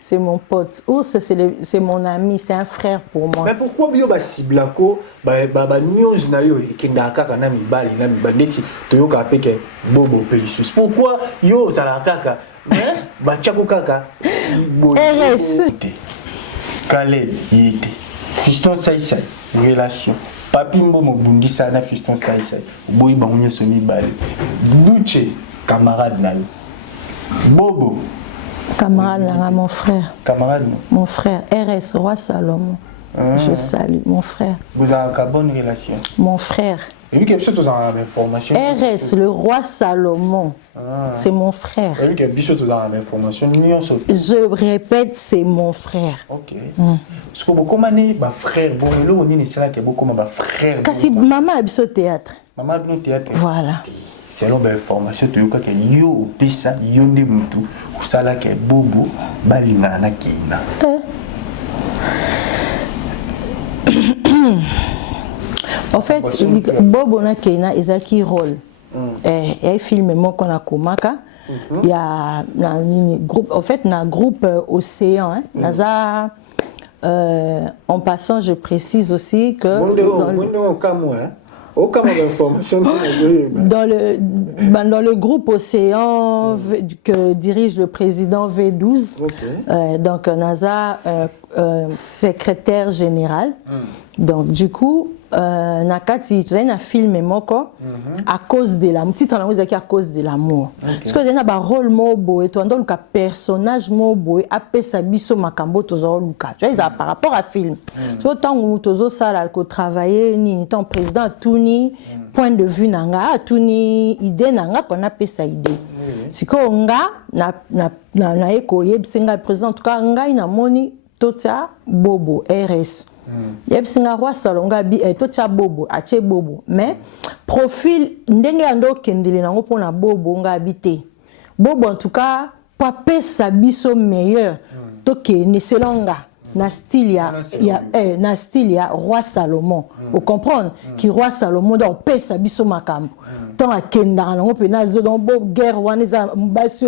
C'est mon pote. Ours, c'est mon ami, c'est un frère pour moi. Mais pourquoi bio ba siblako ba news na yo ekendaka kana mibali na mibandeti toyoka peke bobo pelisus. Pourquoi yo zala kaka hein ba chako kaka RS Kale yite. Fiston Saïsai relation. Papi mbomo bundisa na fiston Saïsai. Boyi bangunyo so mibali. Luche camarade na yo. Bobo camarade là, mon frère. Camarade mon frère RS Roi Salomon. Je salue mon frère. Vous avez une bonne relation. Mon frère. Et lui qui est dans l'information. RS le Roi Salomon. C'est mon frère. Et lui qui est dans l'information. Je répète, c'est mon frère. Ok. Parce que beaucoup de frères, bon, là on est là que beaucoup de frères. Parce que maman a au théâtre. Maman a au théâtre. Voilà. Selon l'information, tu as dit que yo pesa yo nde mutu usala ke bobo balinga na kina. En fait, bobo na kina ezaki rôle. Et film mo kona komaka. Il y a un groupe, en fait, un groupe Océan, hein, NASA. En passant, je précise aussi que dans le groupe Océan que dirige le président V12, donc NASA secrétaire général. Donc du coup, nakati tu as un film moko à cause de l'amour. Titre à cause de l'amour. Parce que il y a un rôle mobo et tu as un personnage mobo et après ça biso makambo tozo luka. Tu vois par rapport à film. Tu vois tant où tozo ça là que travailler ni tant président tout ni point de vue nanga tout ni idée nanga qu'on a ça idée. C'est que nga na eko yebsenga président en tout cas nga ina moni tota bobo RS. Yebsinga Roi Salonga bi tocha bobo ache bobo mais profil ndenge ando kendele nango pona bobo nga habité bobo en tout cas pape sabiso meilleur to ke ne selonga na style ya Roi Salomon vous comprenez qui Roi Salomon donc pape sabiso makambo tant à kenda nango pena zo donc bo guerre wana za basi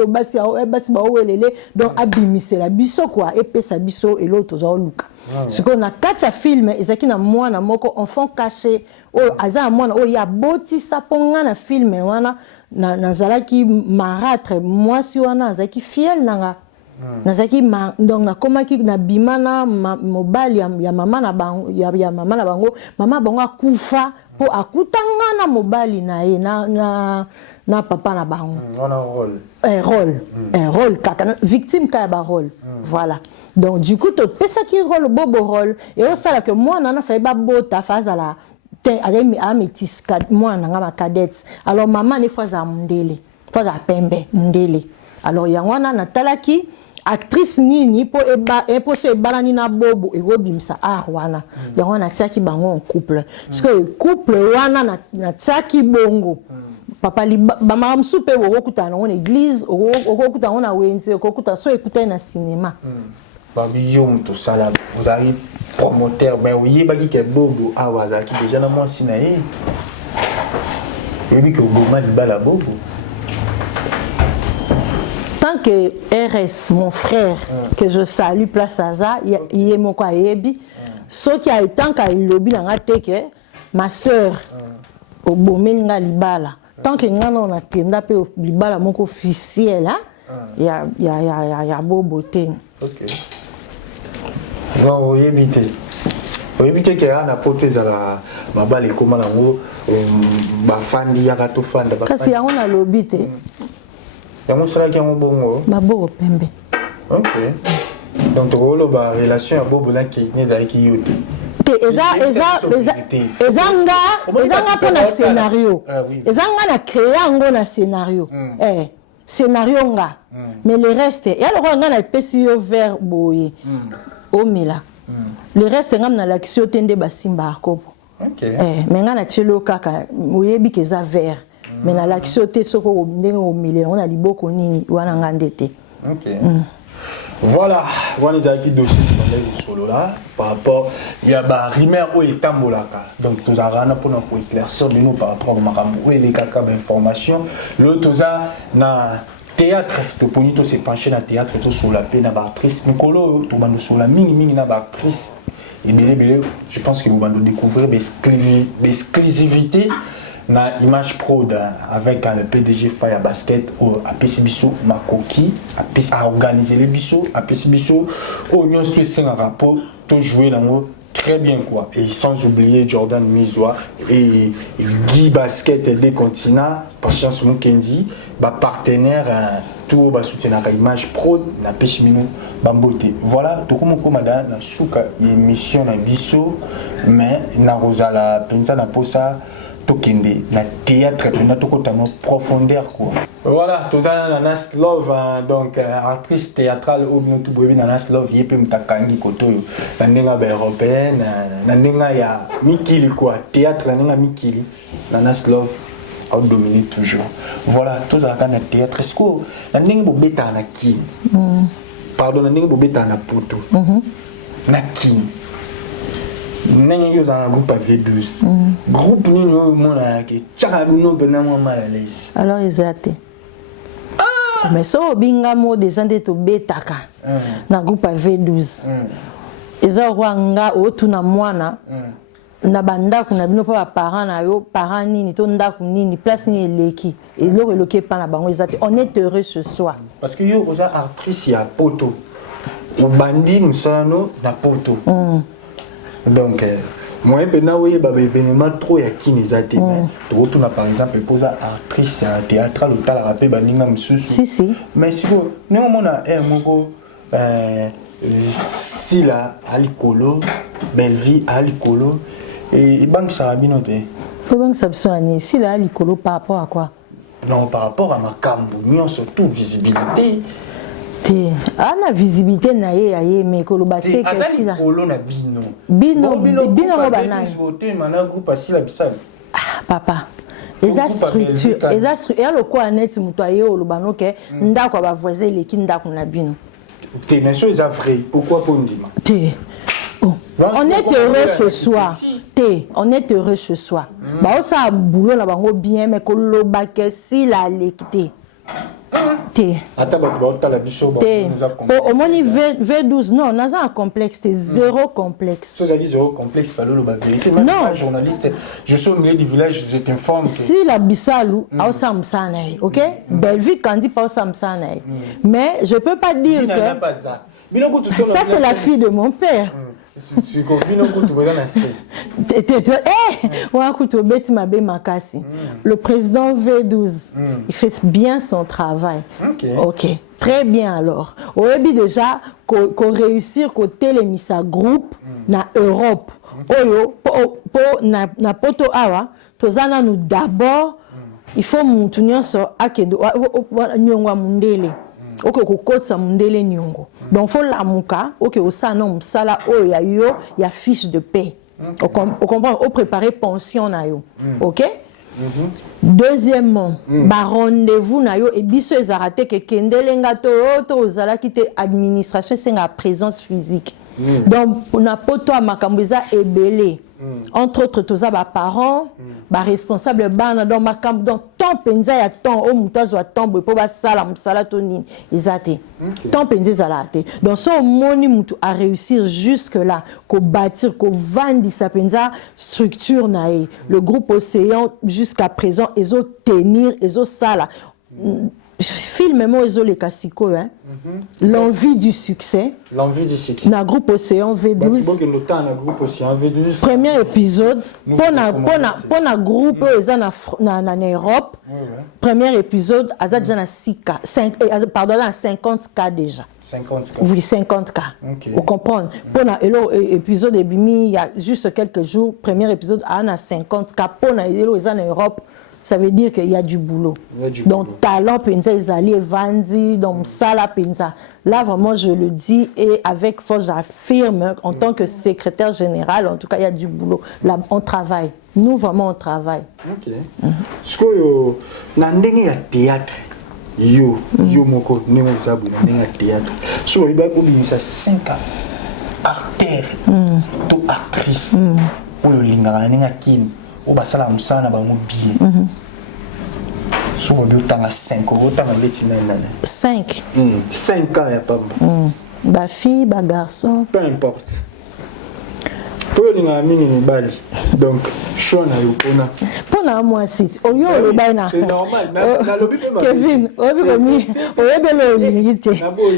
ba welele donc abimise la biso quoi et pape sabiso et l'autre zo luka. Ce qu'on a quatre films, et c'est qui na moi na moko enfant caché. Oh, aza moi oh ya boti saponga na film wana na zalaki marâtre moi si wana zaki fiel nanga. Na zaki donc na komaki na bimana mobile ya mama na bango ya mama na bango mama bango akufa po akutanga na mobile na ye na papa na bango. On a un rôle kaka victime ka ba rôle. Voilà. Donc du coup tu peux ça qui rôle bobo rôle et au ça que moi nana fait ba bota phase à la a métis moi nanga ma cadette alors maman des fois za mundele fois za pembe mundele alors yangwana na talaki actrice nini po po se balani na bobo e robimsa wana yangwana tiaki bango en couple parce que couple wana na tiaki bongo papa li bama msupe wo kutana en église wo kutana na wenze wo kutana so écouter na cinéma vous avez promoteur, mais oui, il y a Bobo, qui déjà dans mon sinaï. Oui, que Bobo m'a dit Bobo. Tant que RS, mon frère, que je salue, place Aza, il est mon Kwaebi, ce qui a été tant qu'il lobby dans la tête, ma soeur, au Bomélinga Libala, tant que nous avons appris au Libala, mon officiel, il y a beau beauté. Ok. Non, oui, évitez. Oui, évitez qu'il y a un apôtre à la balle et comment la fan d'y a tout fan de parce qu'il y a un lobby. Il y a un seul qui a un bon. Babo Pembe. Ok. Donc, tu as une relation à Bobo qui est avec qui. Ezanga pour le scénario. Ezanga a créé un scénario. Scénario nga. Mais le reste, il y a le roi nga PCO vers boye. Omila. Le reste nga na l'action tende basimba akopo. OK. Mais nga na tshelo kaka oyebi ke za vert. Mais na l'action te soko ndenge omile on a liboko nini wana nga ndete. OK. Voilà, voilà les acquis dossiers de solo là par rapport il y a ba rumeur au etambolaka. Donc tous arana pour nous éclaircir nous par rapport au makambo et les caca d'information. L'autre na théâtre to ponito s'est penché na théâtre to sur la peine na ba actrice Mikolo to bando sur la mingi na ba actrice et belé je pense que vous allez découvrir des exclusivités na Image Prod avec le PDG Fire Basket à Pessibiso Makoki à organiser les bisous à Pessibiso au Union Suisse un rapport tout jouer dans très bien quoi et sans oublier Jordan Mizoa et Guy Basket des continents Patience Mukendi ba partenaire tout ba soutenir Image Prod na Pessibiso Bambote voilà tout comme madame na suka émission na biso mais na Rosala pensa na posa tokende na théâtre na tokotamo profondeur quoi voilà tous Nanas Love donc actrice théâtrale au bien tout brevi Nanas Love yepé mutakangi kotoyo na ndenga ba européenne na ndenga ya mikili quoi théâtre na ndenga mikili Nanas Love a dominé toujours voilà tous à na théâtre est-ce que na ndenga bobeta na kini pardon na ndenga bobeta na poto na kini nenge yo za groupe V12 groupe ni no mona ke chaka no bena mo mal à l'aise alors exacté mais so binga mo des gens de to betaka na groupe V12 eza wanga otu na mwana na banda kuna bino pa parents na yo parents nini to ndaku nini place ni eleki eloko eloki pa na bango exacté on est heureux ce soir parce que yo oza actrice ya poto o bandi musano na poto donc moi oui événement trop ya kinizate tu na par exemple posa actrice théâtrale ou tala rapé baninga msusu si mais siko non mona moko Sila alikolo Belleville alikolo et banque sarabinote banque sabsoni Sila alikolo par rapport à quoi non par rapport à ma cambo surtout visibilité ana visibilité na ye mais ko lobate ke sila kolo na bino banana mana groupe asila bisala papa eza structure et le quoi net muto aye olobano ke ndako ba voisin leki ndako na bino mais ça est vrai pourquoi pour ndima on est heureux ce soir on est heureux ce soir ba ça boulot na bango bien mais ko lobake sila lekite au moins V12 non, on a un complexe, zéro complexe. Si vous avez zéro complexe, il fallait le vérité. Même pas journaliste, je suis au milieu du village, je t'informe. Si la Bissalou, ok? Belleville, quand dit pas Samsanaï. Mais je peux pas dire que. Ça, c'est la fille de mon père. Le président V12, il fait bien son travail. Ok, très bien alors. On a déjà qu'on réussir côté les missa groupe na Europe. Oyo pour na poto awa tozana nous d'abord il faut muntunyo so akedo nyongwa mundele. Ok, kokotsa mundele nyongo. Donc faut la muka, ok, au sana msala o ya yo, ya fiche de paie. On comprend, au préparer pension na yo. Ok? Deuxièmement, ba rendez-vous na yo et biso ezarate ke kendelenga to ozala kite administration c'est la présence physique. Donc on a poto makambo eza ebele. Entre autres toza ba parents, ba responsable bana donc makambo donc temps penza ya temps o mutazo a temps bo ba sala msala to nini ezate. Temps penza ezalate. Donc so moni mutu a réussir jusque là ko bâtir ko vandi sa penza structure nae. Le groupe Océan jusqu'à présent ezo tenir ezo sala. Film mo ezo le kasiko hein. L'envie du succès. L'envie du succès. Na groupe Océan V12. Groupe Océan V12. Premier épisode pour na groupe eza na Europe. Premier épisode aza déjà na 6K. Pardon, na 50K déjà. 50K. Oui, 50K. Okay. Vous comprenez? Pour na épisode ebimi il y a juste quelques jours, premier épisode a na 50K pour na eza na Europe. Ça veut dire qu'il y a du boulot. Donc, talent, penza, ezali, vandi, donc, sala, penza. Là, vraiment, je le dis et avec force, j'affirme, en tant que secrétaire général, en tout cas, il y a du boulot. Là, on travaille. Nous, vraiment, on travaille. Ok. Ce que yo, na ndenge ya théâtre, yo moko, ndenge zabu, na ndenge ya théâtre. So, il y a beaucoup 5 ans. Acteur, to actrice, oyo lingaka ndenge ya kini. O basala musana ba mo bien. So on doit tanga 5 o tanga leti na 5. 5 ans ya pamba. Ba fille, ba garçon. Peu importe. Pour les mingi ni bali. Donc choix na yo pona moi site. O yo le baina. C'est normal. Na lobi pe Kevin, obi ko mi. O yebe lo limité.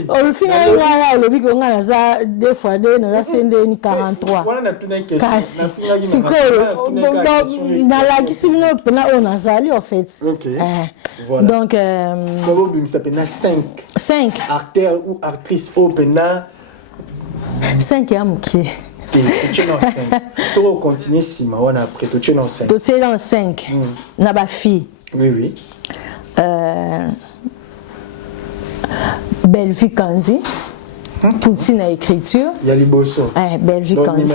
O fina ngala lobi ko ngala za deux fois deux na sende ni 43. Wana tuna question. Siko na la kisino pona on azali en fait. OK. Voilà. Donc comment bim s'appelle 5. 5 acteurs ou actrices opena 5 ya mukie. Tu es dans 5. Si on continue, si on après, tu es dans 5. Tu es dans 5. Na ba fille. Oui. Belle vie Candy. Poutine à écriture. Il y a les bossons. Belle vie Candy.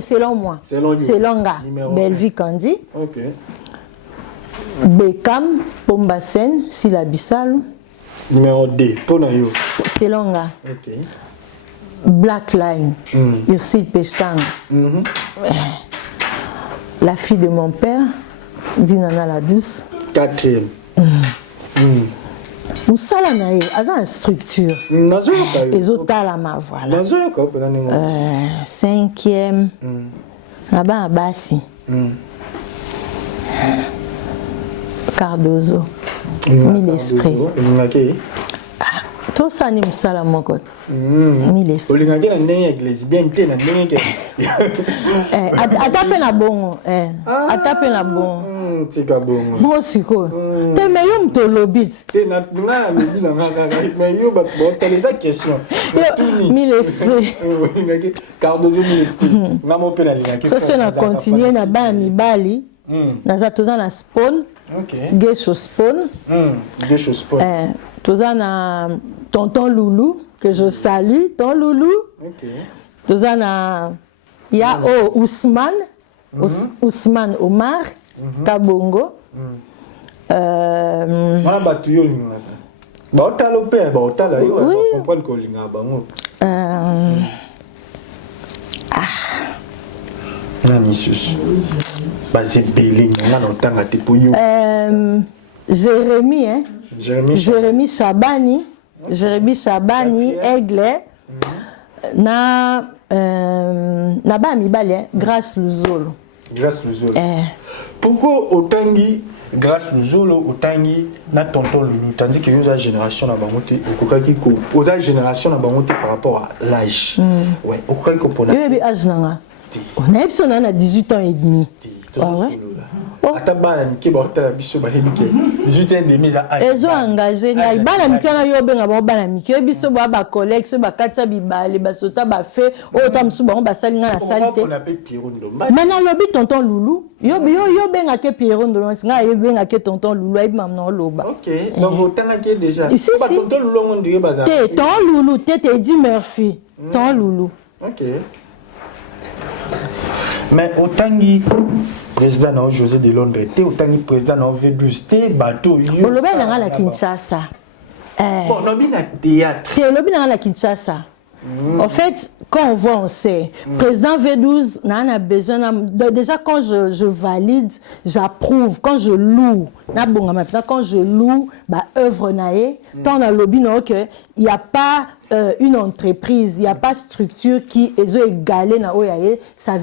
Selon moi. Selon gars. Belle vie Candy. Ok. Beckham, Pombasen, Sila Bissalo. Numéro 2. Pour nous. Selon gars. Ok. Black Line, Ursule Péchang, la fille de mon père, Dinana la douce. 4e. Moussala nae, a une structure. Les autres la ma voilà. 5e. Là-bas à Bassi. Cardozo. Mille esprits. Tout ça, nous sommes mon côté. Mille esprits. On a une église bien pleine. À taper la bonne. À taper la bonne. C'est pas bon. Bon, c'est quoi? T'es meilleur que le bit. T'es meilleur question. Mille esprits. Cardozo mille esprits. Maman peut la lire. Ça, c'est on a continué na bani bali. Na za toza na spawn. OK. Gesho spawn. Gesho spawn. Toza na tonton Loulou que je salue, ton Loulou. OK. Toza na ya Ousmane, Ousmane Omar Kabongo. Voilà batu yo linga. Ba otala pe ba otala yo ba comprendre ko linga bango. Nanisius. Basé Béling, on a otanga te pour yo. Jérémy, hein? Jérémy Chabani. Jérémy Chabani, Aigle. Na ba mibale, Grâce Luzolo. Grâce Luzolo. Pourquoi autangi Grâce Luzolo autangi na tonton Lulu tandis que la génération na bangote okokaki ko oza génération na bangote par rapport à l'âge. Ouais, okokaki ko pona. Yo bi âge nanga. On a ipso na 18 ans et demi. Ah ouais. Ata bana mike ba otala biso ba hebike 18 ans et demi za âge. Ezo engagé ngai bana mike na yo benga ba bana mike biso ba collègue so ba katsa bibale ba sota ba fait o ta msu ba sali nga na salite. On appelle Pierrot Ndomba. Maintenant lobi tonton Loulou yo benga ke Pierrot Ndomba nga yo benga ke tonton Loulou ay mam na loba. OK. Donc autant que déjà. Ba tonton Loulou on dirait bazar. Tonton Loulou Eddie Murphy. Tonton Loulou. OK. mais autangi président na José de Londres te autangi président na V12 te bateau yo Oloba na la Kinshasa. Bon, lobi na théâtre. Olobi na la Kinshasa. En fait, quand on voit, on sait. Président V12, on a besoin. Déjà, quand je valide, j'approuve. Quand je loue, quand je loue, œuvre nae, quand on a lobby, il n'y a pas une entreprise, il n'y a pas structure qui est égalée na oyaye. Ça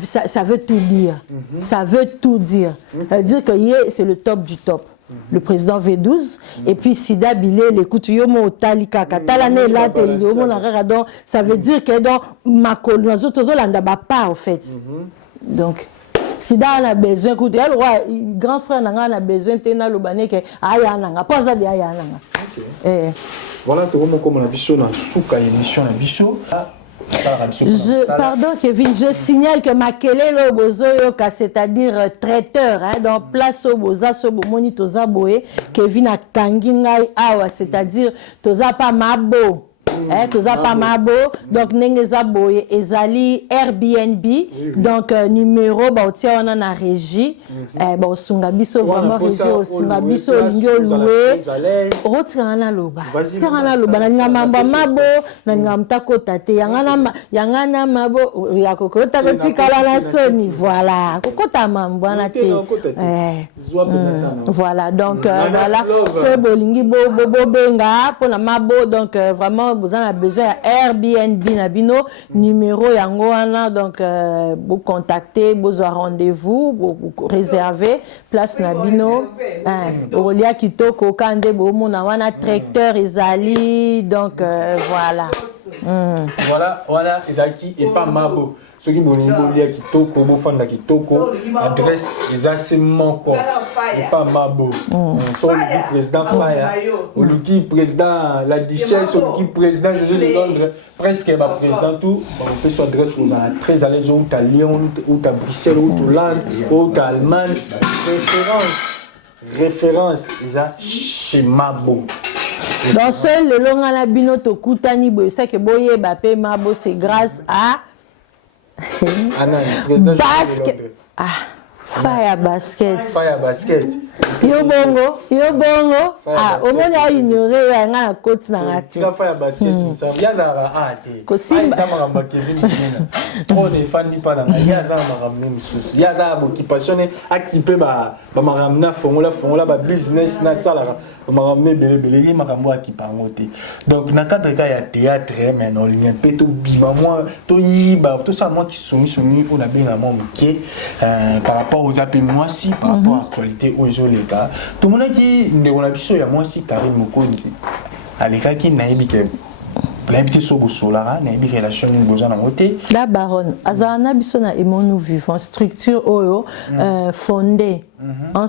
veut tout dire. Ça veut tout dire. Ça veut dire que c'est le top du top. Le président V12 et puis Sida Bilé l'écoute yomo talika katalane la télé yomo na donc ça veut dire que dans ma colonisation tozo landa ba pas en fait. Donc Sida a besoin écoute le roi grand frère nanga a besoin tena lobane que aya nanga pas ça de aya nanga. Voilà tout comme on a biso na suka émission na biso. Pardon Kevin, je signale que Makele Lobozoyoka, c'est-à-dire traiteur, dans place Oboza, Sobomoni Toza Boé, Kevin a Kangingai Awa, c'est-à-dire Toza pas Mabo. Toza pas Mabo, donc Nengeza Boye, Ezali Airbnb, donc numéro, on a la régie, Sungabiso, vraiment régie, Sungabiso, Lingyo Loué, Rotirana Loba, Tirana Loba, Nangamamba Mabo, Nangamtako Tate, Yangana Mabo, Yakoko, Takotikala la Sony, voilà, Kokota Mambana Te, voilà, donc voilà, ce Bolingi Bobo Benga, pour la Mabo, donc vraiment, vous en avez besoin Airbnb Nabino numéro yangoana donc vous contactez vous avez rendez-vous vous réservez place Nabino Olia Kitoko Kande Bomo Nawana tracteur Ezali donc voilà voilà Ezaki et pas Mabo ceux qui ont lié Kitoko, Bofanda Kitoko, adresse exactement quoi. Et pas Mabo. Son le président Faya, le président la Duchesse, le président José de Londres, presque le président tout. On peut s'adresser aux très à l'aise ou à Lyon, ou à Bruxelles, ou à Hollande, ou à Allemagne. Référence, chez Mabo. Dans ce le long à la binoto Koutani, c'est que Boye Bapé Mabo, c'est grâce à basket. Fire basket. Yo bongo. Au moins il ignoré un coach na ngati. Fire basket ça. Yazara ate. Kosimba. Sama Kevin. Trop ne fandi pas na yazara maramne misusu. Yazara qui passionné à équiper ba maramna fongola ba business na sala. Maramne belé marambo akipa ngote. Donc na cadre ka ya théâtre mais non lien peto bima moi to yiba tout ça moi qui soumis pour la bien moi par rapport aux appels moi si par rapport à l'actualité où ils ont les gars tout le monde qui ne l'a biso ya moi si Karim Mokonzi aleka qui naibike l'habité sur Boussolara nabi relation une besoin na moté la baronne azana biso na nous vivant structure oyo fondée en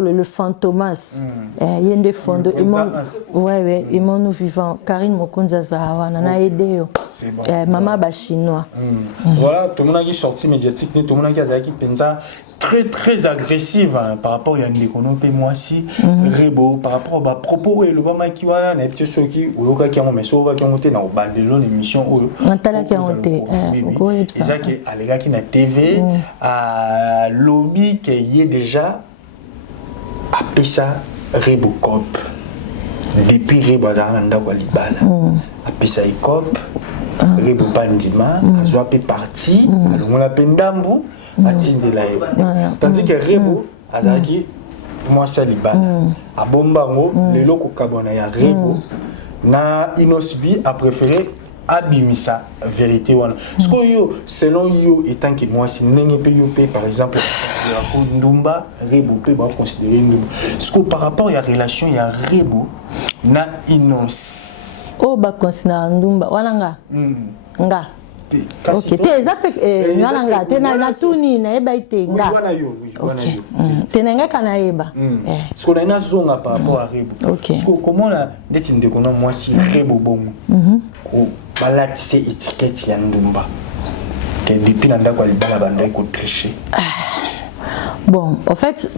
le fantomas yende fondo imon nous vivant Karim Mokonzi azawa na aidé maman ba chinois voilà tout le monde qui sorti médiatique tout le monde qui a qui pensa très agressive par rapport à une économie moi si Rebo par rapport à propos et le bama qui wana na petit ceux qui ou loka qui ont mais sauva qui ont été dans bandelo l'émission ou Natala qui ont été c'est ça que à les gars qui na TV à lobby qui est déjà appelé ça Rebo Corp depuis Rebo dans Walibala appelé ça Corp Rebo Bandima a soit parti on l'a pendambu tandis que Rebo azaki moi saliba a bombango lelo ko kabona ya Rebo na inosbi a préféré abimisa vérité wana parce que yo selon yo étant que moi si nenge pe yo pe par exemple Ndumba Rebo pe ba considérer Ndumba parce que par rapport à relation ya Rebo na Inos ba considérer Ndumba wana nga ok te zape ngala te na tuni na eba ite nga tenenga kana eba ce qu'on a na zonga par rapport à Rebo parce que comment la ndeti ndeko na moi si Rebo bongo ko balatise étiquette ya Ndumba que depuis na ndako libala banda ko tricher bon en fait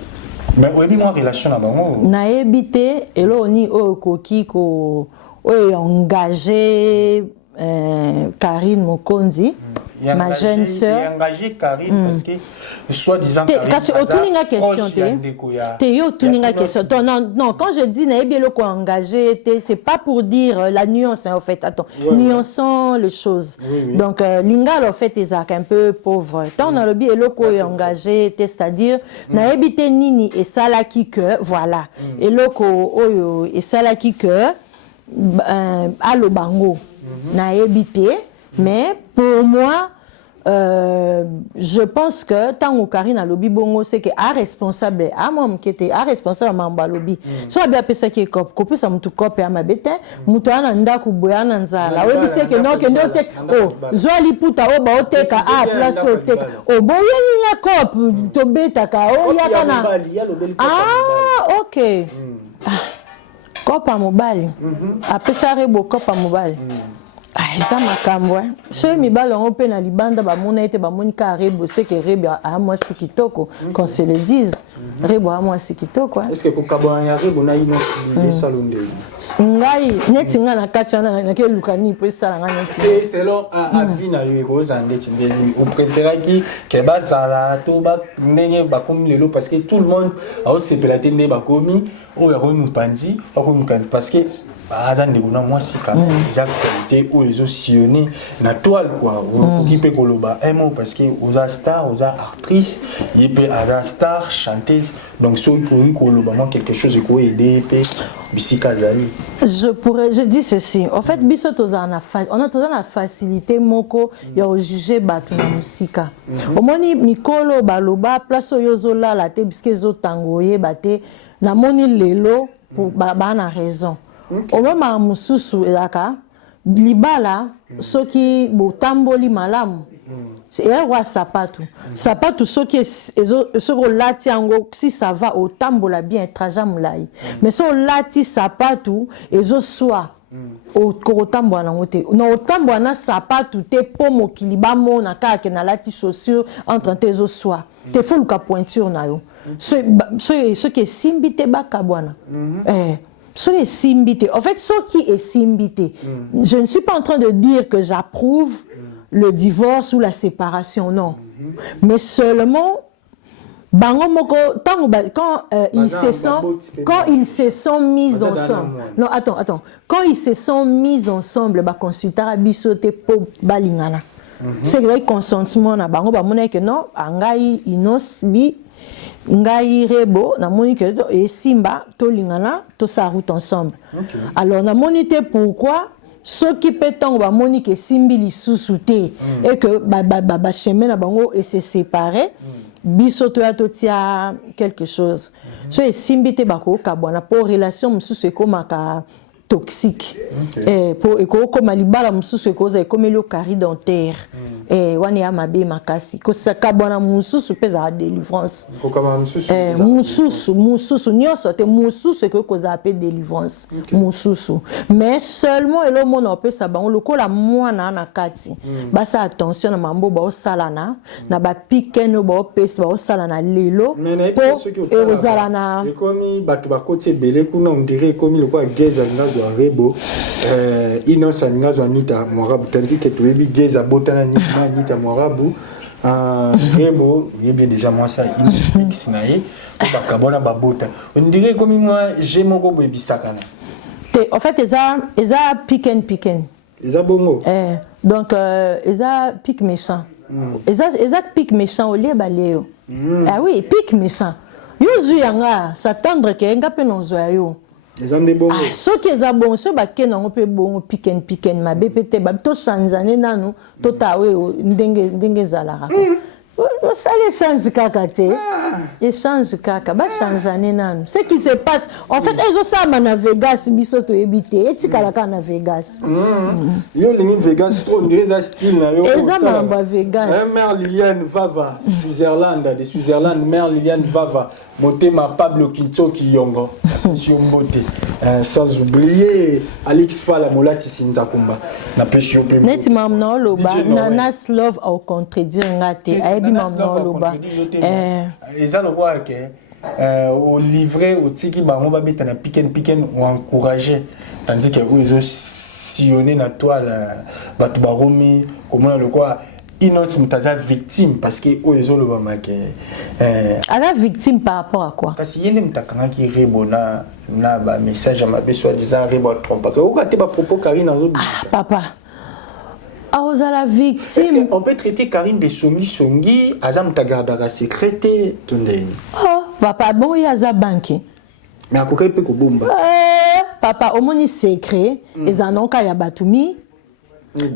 mais oui moi relation na bango na ebité elo ni o koki ko engagé Karim Mokonzi ma jeune sœur. Il a engagé Karine parce que, soi-disant, Karine... Parce que autour d'une question, non, quand je dis Naïbieloko engagé, c'est pas pour dire la nuance, en fait. Attends, nuançons les choses. Oui. Donc, Lingal, en fait, est un peu pauvre. Tant on a le Bieloko engagé, c'est-à-dire, Naïbite Nini et Salaki que, voilà. Eloko, Oyo et Salaki que, à l'Obango, Naïbite, mais pour moi, je pense que tant que Karine a lobby bongo c'est que a responsable a mom qui était a responsable mamba lobby so a bien pesa qui cop copie ça mutu cop ya mabete mutu ana ndaku boya na nzala we c'est que non que ndo te oh zoli puta o ba oteka a place oteka o boye ni cop to beta ka o ya kana ah OK cop a mobile a pesa rebo cop a mobile ça m'a camoué. Chez mes ballons on peut na libanda ba mona ete ba monika rebo c'est que rebo a moi sikitoko qu'on se le dise rebo a moi sikitoko est-ce que pour kabanya rebo na ino les salonde ngai neti nga na katiana na ke lukani po sala nga neti et selon a vina yo ko zandeti ndeni on préfère que ba sala to ba ndenge ba komi lelo parce que tout le monde a aussi pelate ndé ba komi o ya ko nous pandi o ko nous parce que moi si quand même les actualités où ils ont sillonné la toile quoi qui peut koloba un mot parce que aux stars aux actrices il peut à star chanteuse donc ceux qui koloba moi quelque chose qui aider peut bisika zali je dis ceci en fait biso tozana on a tozana facilité moko ya juger batu na musika omoni mikolo baloba place yozola la te biske zo tangoye bate na moni lelo pour bana raison au moment mususu elaka libala soki botamboli malamu et roi sapatu soki soko lati ango si ça va au tambola bien traja mulai mais so lati sapatu ezo soa au korotambo na ngote no otambo na sapatu te po mokili ba mona kaka na lati chaussure entre ezo soa te faut le pointure na yo so qui est simbite bakabwana ce qui est simbité. En fait, ce qui est simbité, je ne suis pas en train de dire que j'approuve le divorce ou la séparation, non. Mais seulement, quand ils se sont mis ensemble, non, attends, quand ils se sont mis ensemble, consulter bisote po balingana. C'est le consentement na bango ba mona que non, angai inos bi ngai rebo na moni que et simba to lingana to sa route ensemble. Alors na moni te pourquoi ceux qui pétang ba moni que simbi li sous-souté et que ba chemin na bango et se séparer biso to ya to tia quelque chose. So et simbi te bako ka bona pour relation mususu comme ka toxique pour eko comme libala mususu ekoza comme le carré dentaire wani ya mabe makasi ko saka bona mususu peza a délivrance ko kama mususu nyoso te mususu ko koza apé délivrance mususu mais seulement elo mona pe sa bango lokola mwana na kati basa attention na mambo ba osalana na ba pikeno ba opesa ba osalana lelo po e ozalana ekomi batu bakoti belé kuna on dirait ekomi lokwa geza ngazwa rebo inosa ngazwa nita morabu tandis que tuebi geza botana nita morabu rebo bien déjà moi ça il sinaye ba kabona ba bota on dirait comme moi j'ai moko bebisakana en fait eza piken eza bongo donc eza pic méchant eza pic méchant au lieu baleo ah oui pic méchant yuzu yanga s'attendre que ngape nozwa yo soki eza bon so bakene yango mpe bongo piken mabe mpe te babi tochangeane nanu totawe ndenge ezalaka osala échange kaka te échange kaka bachangeane nanu ce qui se passe en fait ezosalama na Vegas biso toyebi te etikalaka na Vegas yo lingi Vegas on dirait eza style na yo eza mambo ya Vegas mère Liliane Vava Switzerland mère Liliane Vava Motema Pablo Kintoki Yongo sur Mbote sans oublier Alex Fala Molati Sinzakumba na pression pe neti mam na loba Nanas Love au contredire ngate ayebi mam na loba eza lo kwa ke au livret au tiki bango ba beta na piken ou encourager tandis que ils ont sillonné na toile batu baromi comment le quoi Inos mutaza victime parce que les autres le marqué à la victime par rapport à quoi parce qu'il y a des mutakanga qui rebona na ba message à ma besoin disant rebo trompe parce que au gâté ba propos Karine en papa aux à la victime est-ce qu'on peut traiter Karine de songi azam tagardara secrété tondeni oh papa bon il y a za banki mais à quoi peut ko bomba papa au moni secret les anonka ya batumi.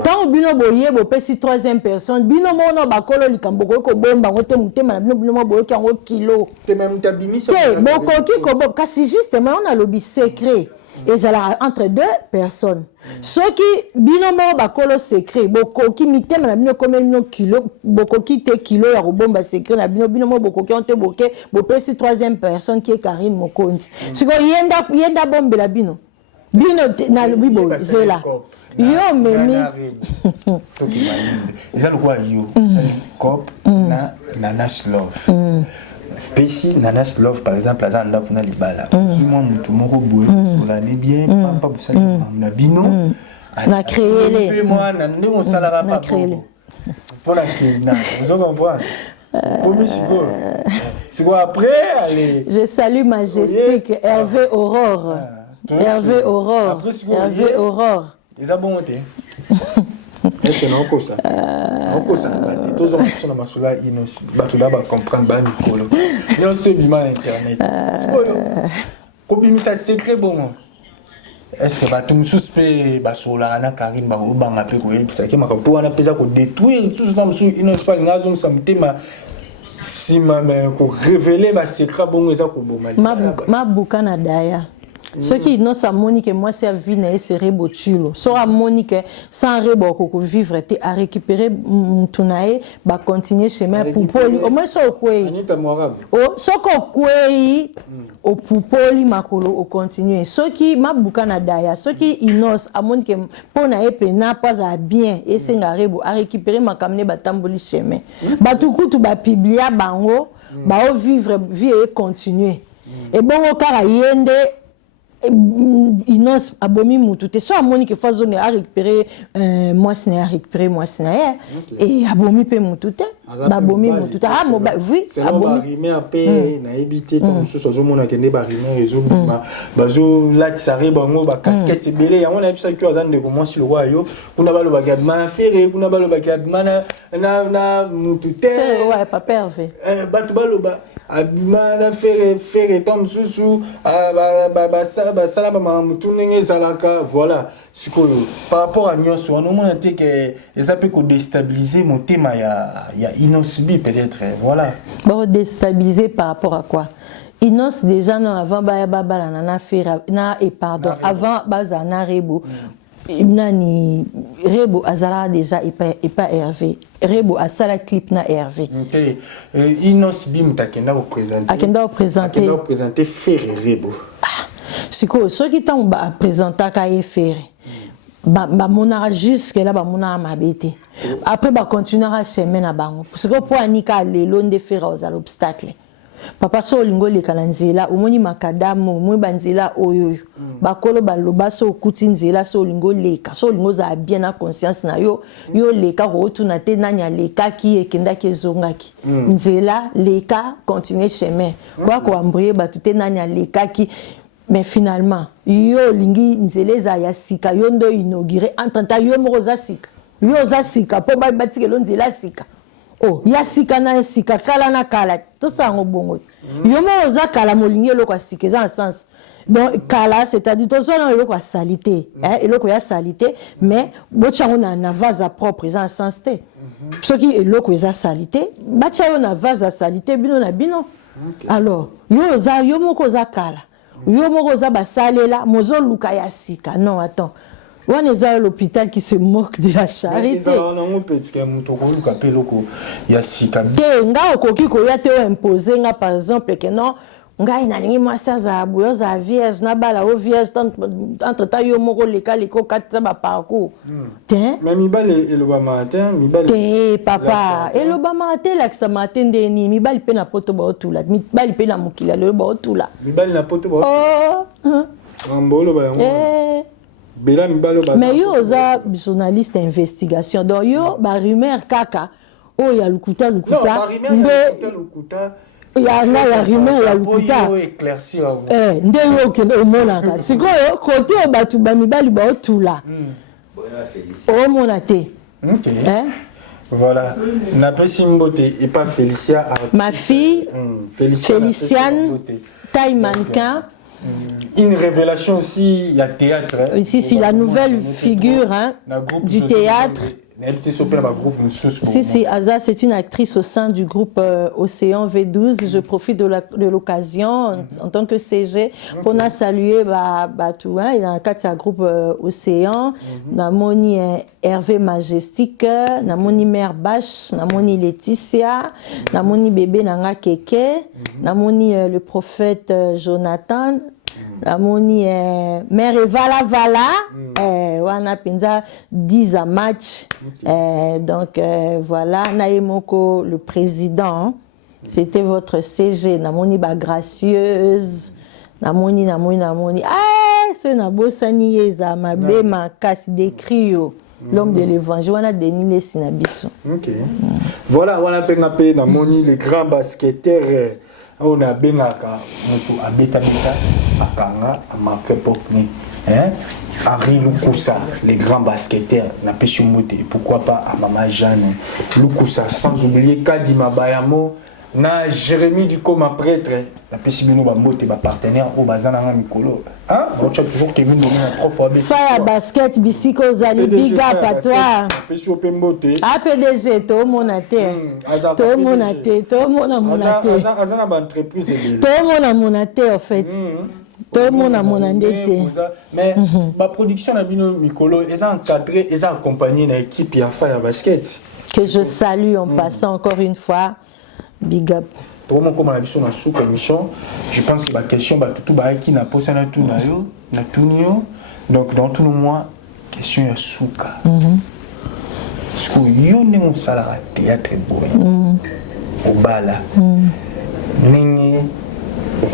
Tant bino boye bo pesi troisième personne bino mono bakolo likamboko ko bomba ngote mutema na bino boye ki ngo kilo te même ta bimi so boko ki ko bomba kasi justement on a lobby secret et ça entre deux personnes ceux qui bino mo bakolo secret boko ki mitema na bino comme bino kilo boko ki te kilo ya ko bomba secret na bino mo boko ki on te boke bo pesi troisième personne qui est Karine Mokonzi siko yenda bombe la bino na lobby bo zela yo memi ok ils ont quoi yo c'est cop na nanas love pesi nanas love par exemple azan love na libala si moi mutu moko boye sola ne bien papa busali na bino na créer les moi na ndemo sala pas pour la kina vous comprenez comme c'est quoi après allez je salue majestique Hervé Aurore Hervé Aurore Hervé Aurore ils ont bon été est-ce que non comme ça non ça tous on sont dans masula inos batula ba comprendre ba Nicolo non c'est du mal internet comme ça secret bon est-ce que batum suspect ba sola na Karine ba obanga pe ko yebisa ke makapo wana pesa ko détruire tout ça musu inos pa ngazo samtema si ma ko révéler ba secret bon eza ko bomali ma bukana daya ce qui non ça Monique moi c'est vie na seré botulo so a Monique sans rebo ko vivre te à récupérer tunae ba continuer chemin pour poli au moins so kwei Anita Morabe o so ko kwei au poli makolo au continuer ce qui mabuka na daya ce qui inos a Monique pona e pena pas à bien et senga rebo à récupérer makamne ba tamboli chemin ba tukutu ba publier bango ba o vivre vie et continuer et bon au kara yende inos abomi mutu te so amoni ke fa zone a récupérer moi sina et abomi pe mutu te ba abomi mutu te ah mo ba oui abomi rimé apé na ebité comme so so mona kende ba rimé réseau ba zo la tsare bango ba casquette belé ya mona bisa ki azan de commence le roi yo kuna ba lo ba gadmana fere kuna ba lo ba gadmana na mutu te ouais papa Hervé ba to ba lo ba abimana fere comme sous ba sala ba mutunenge zalaka voilà par rapport à nyonso on a dit que ça peut déstabiliser mon thème ya inosbi peut-être voilà bon déstabiliser par rapport à quoi inos déjà non avant ba na fere na et pardon avant baza na rebo nani rebo azala déjà et pas Hervé rebo asala clip na Hervé OK inos bim takenda représenter faire rebo siko ceux qui t'ont présenté ka efere ba monara jusque là ba monara mabete après ba continuera à chemin na bango parce que pour anika lelo nde faire aux obstacles papa so lingo le kalanzela omoni makadamu omoni banzela oyo bakolo baloba so okuti nzela so lingo leka so lingo za bien na conscience na yo leka ko tuna te nanya leka ki ekenda ke zongaki nzela leka continuer chemin kwa ko embrouiller batute nanya leka ki mais finalement yo lingi nzeleza ya sika yo ndo inauguré ententa yo moko za sika po ba batike lo nzela sika oh ya sika na sika kala na kala to sango bongo yo moko za kala molingi lo kwa sika za sens donc kala c'est-à-dire to so na lo kwa salité eloko ya salité mais bo chango na vase propre za sens te ce qui eloko za salité ba cha yo na vase salité bino na bino alors yo moko za kala yo moko za basalela mozo luka ya sika non attends on est à l'hôpital qui se moque de la charité on petit que muto ko luka pe loko ya sika te nga okoki ko ya te imposer nga par exemple que non nga inalingi mwasa za buyo za vierge na bala o vierge entre temps yo moko leka liko katsa ba parcours te mais mibale eloba matin mibale te papa eloba matin la ksa matin ndeni mibale pe na poto ba otula mibale pe na mukila le ba otula mibale na poto ba oh ambolo ba yango bela mibalo ba mais yo oza journaliste investigation donc yo ba rumeur kaka oh ya lukuta non ba rumeur ya lukuta ya na ya rumeur ya lukuta yo éclaircir nde yo kende omonaka sikoyo kote o batu ba mibali ba otula omona te voilà napesi mbote et pas Félicia ma fille Féliciane taille mannequin. Une révélation aussi, il y a théâtre. Ici, c'est la nouvelle figure du théâtre. Si, Aza, c'est une actrice au sein du groupe Océan V12. Je profite de l'occasion en tant que CG pour saluer tout. Il y a un groupe Océan, Namoni Hervé Majestique, Namoni Mère Bache, Namoni Laetitia, Namoni Bébé Nanga Keke, Namoni le prophète Jonathan. Namoni Mère Vala, wana penza 10 à match. Donc voilà, Naemoko le président, c'était votre CG. Namoni ba gracieuse, Namoni. Ah, c'est Nabosani Yeza, Mabe Makasi Dekrio, l'homme de l'évangile, wana Denis le Sinabiso. Ok. Voilà, wana pengape Namoni les grands basketteurs. On a benaka mutu abeta akanga marqué pokni Henri Lukusa les grands basketteurs na pesumuté pourquoi pas à Mama Jeanne Lukusa sans oublier Kadima Bayamo na Jérémy Dukoma prêtre la pesibino ba moté ba partenaire au bazana nga mikolo on tient toujours Kevin Domina trop fort ça basket bisiko zali big up à toi pesio pemboté PDG to monaté to monaté azana ba entreprise to monaté en fait tout le monde a mon endetté. Mais ma production na bino mikolo est encadrée, est accompagnée d'une équipe ya fa ya basket que je salue en passant encore une fois. Big up. Pour moi, comme on a vu sur la sous-émission, je pense que la question, tout qui n'a pas ça na tout na yo, na tout nio. Donc dans tout le mois, question ya souka. Parce que yo ne mon salaire théâtre bon. Au bala. Ningi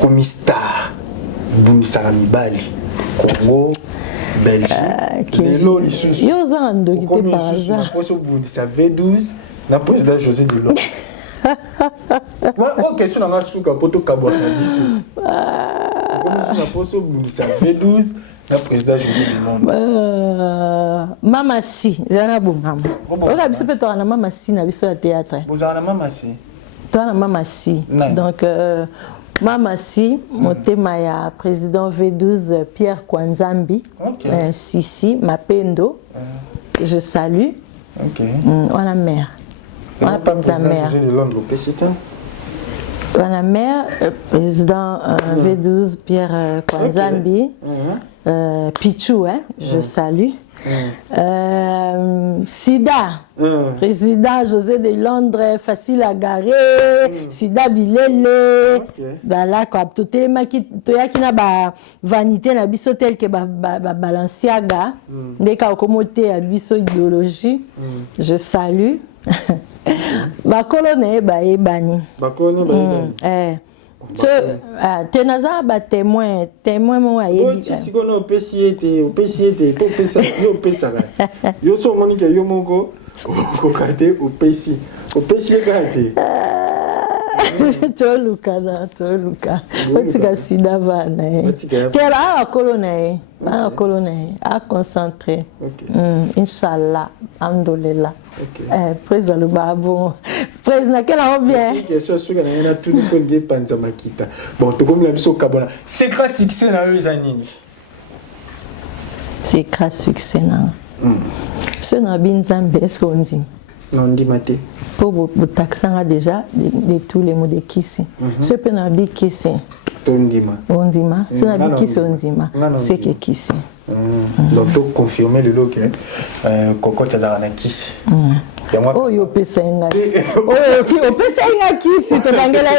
comme star. Bumisaka mibali. Congo, Belgique. Lelo lisusu. Yo za ndo kité par hasard. Pour ça V12, na président José Delon. Moi, question dans la souka poto kabwa na biso. Comme na poso bundisa V12 na président José Delon. Mama si, zana bungama. Oka biso pe to na mama si na biso ya théâtre. Bozana na mama si. To na mama si. Donc Mama si, motema ya président V12 Pierre Kwanzambi, Sisi Mapendo, je salue. On a mère. On a sa mère. On a mère, président V12 Pierre Kwanzambi, Pichou, je salue. Sida, président José de Londres, facile à garer, Sida Bilele, là quoi, tout les maki, tout y a qui n'a pas vanité na biso tel que Balenciaga, dès qu'à commoté à biso idéologie, je salue. Bakolone ba ebani. Bakolone ba ebani. Tenaza ba témoin mo ayebi. Si kono opesiete to pesa yo pesa ga. Yo so moni ke yo moko ko kate opesi kate. Toluka. Otika sida vana. Kera akolone. A concentrer. Inshallah, alhamdulillah. Président le babou. Président quel a bien. Question sur na tout ko nge panza makita. Bon, to comme la biso kabona. C'est grâce succès na yo zanini. C'est grâce succès na. Ce na binzambe est-ce qu'on dit? Non, dit maté. Pour vous taxer déjà de tous les mots de Kissi. Ce peut na bi Kissi. Ondima. Ce na bi Kissi ondima. C'est que Kissi. Donc tu confirmer le lot que Coco tazara na Kissi. Oh yo pesa nga. Oh ki o pesa nga Kissi to kangela.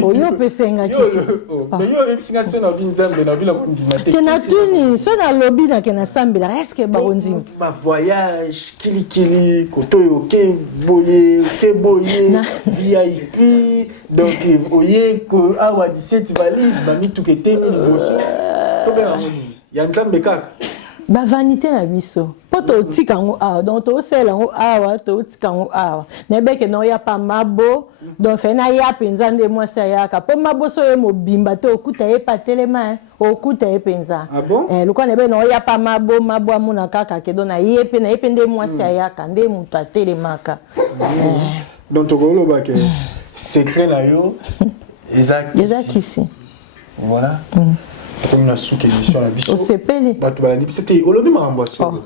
Oh yo pesa nga Kissi. Mais yo epsinga sona binzambe na bila ondima te. Kena tuni sona lobby na kena sambela est-ce que ba ondima. Ma voyage kili koto yo ke boye VIP donc oye ko awa 17 valises ba mi tukete mi liboso. To be amoni. ya nzambe kaka vanité na biso po totika yango awa donc tosala yango awa totika yango awa nayebeke na oya pa mabo donc fe na ya mpenza nde mwasi ayaka mpo mabo so ye mobimba te okuta ye pa telema okuta ye mpenza lokwa nayebe na oya pa mabo amona kaka ke donc na ye mpe nde mwasi ayaka nde moto atelemaka donc tokoloba ke secret na yo eza kisi voilà comme la sous émission la biso osepeli bato balandi biso te olobi makambo ya solo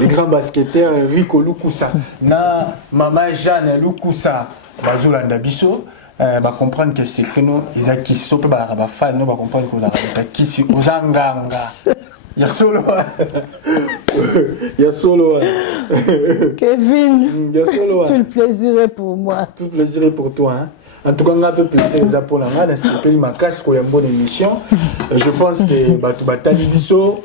les grands basketteurs Rico Lukusa na Mama Jeanne Lukusa bazolanda biso ba comprendre que secret no eza kisi so pe ba fan no ba comprendre que la kisi ozanganga ya solo Kevin ya solo tout le plaisir est pour moi tout le plaisir est pour toi hein. En tout cas, on a un peu plaisir de pour la main. C'est ma casse pour une bonne émission. Je pense que tu vas biso,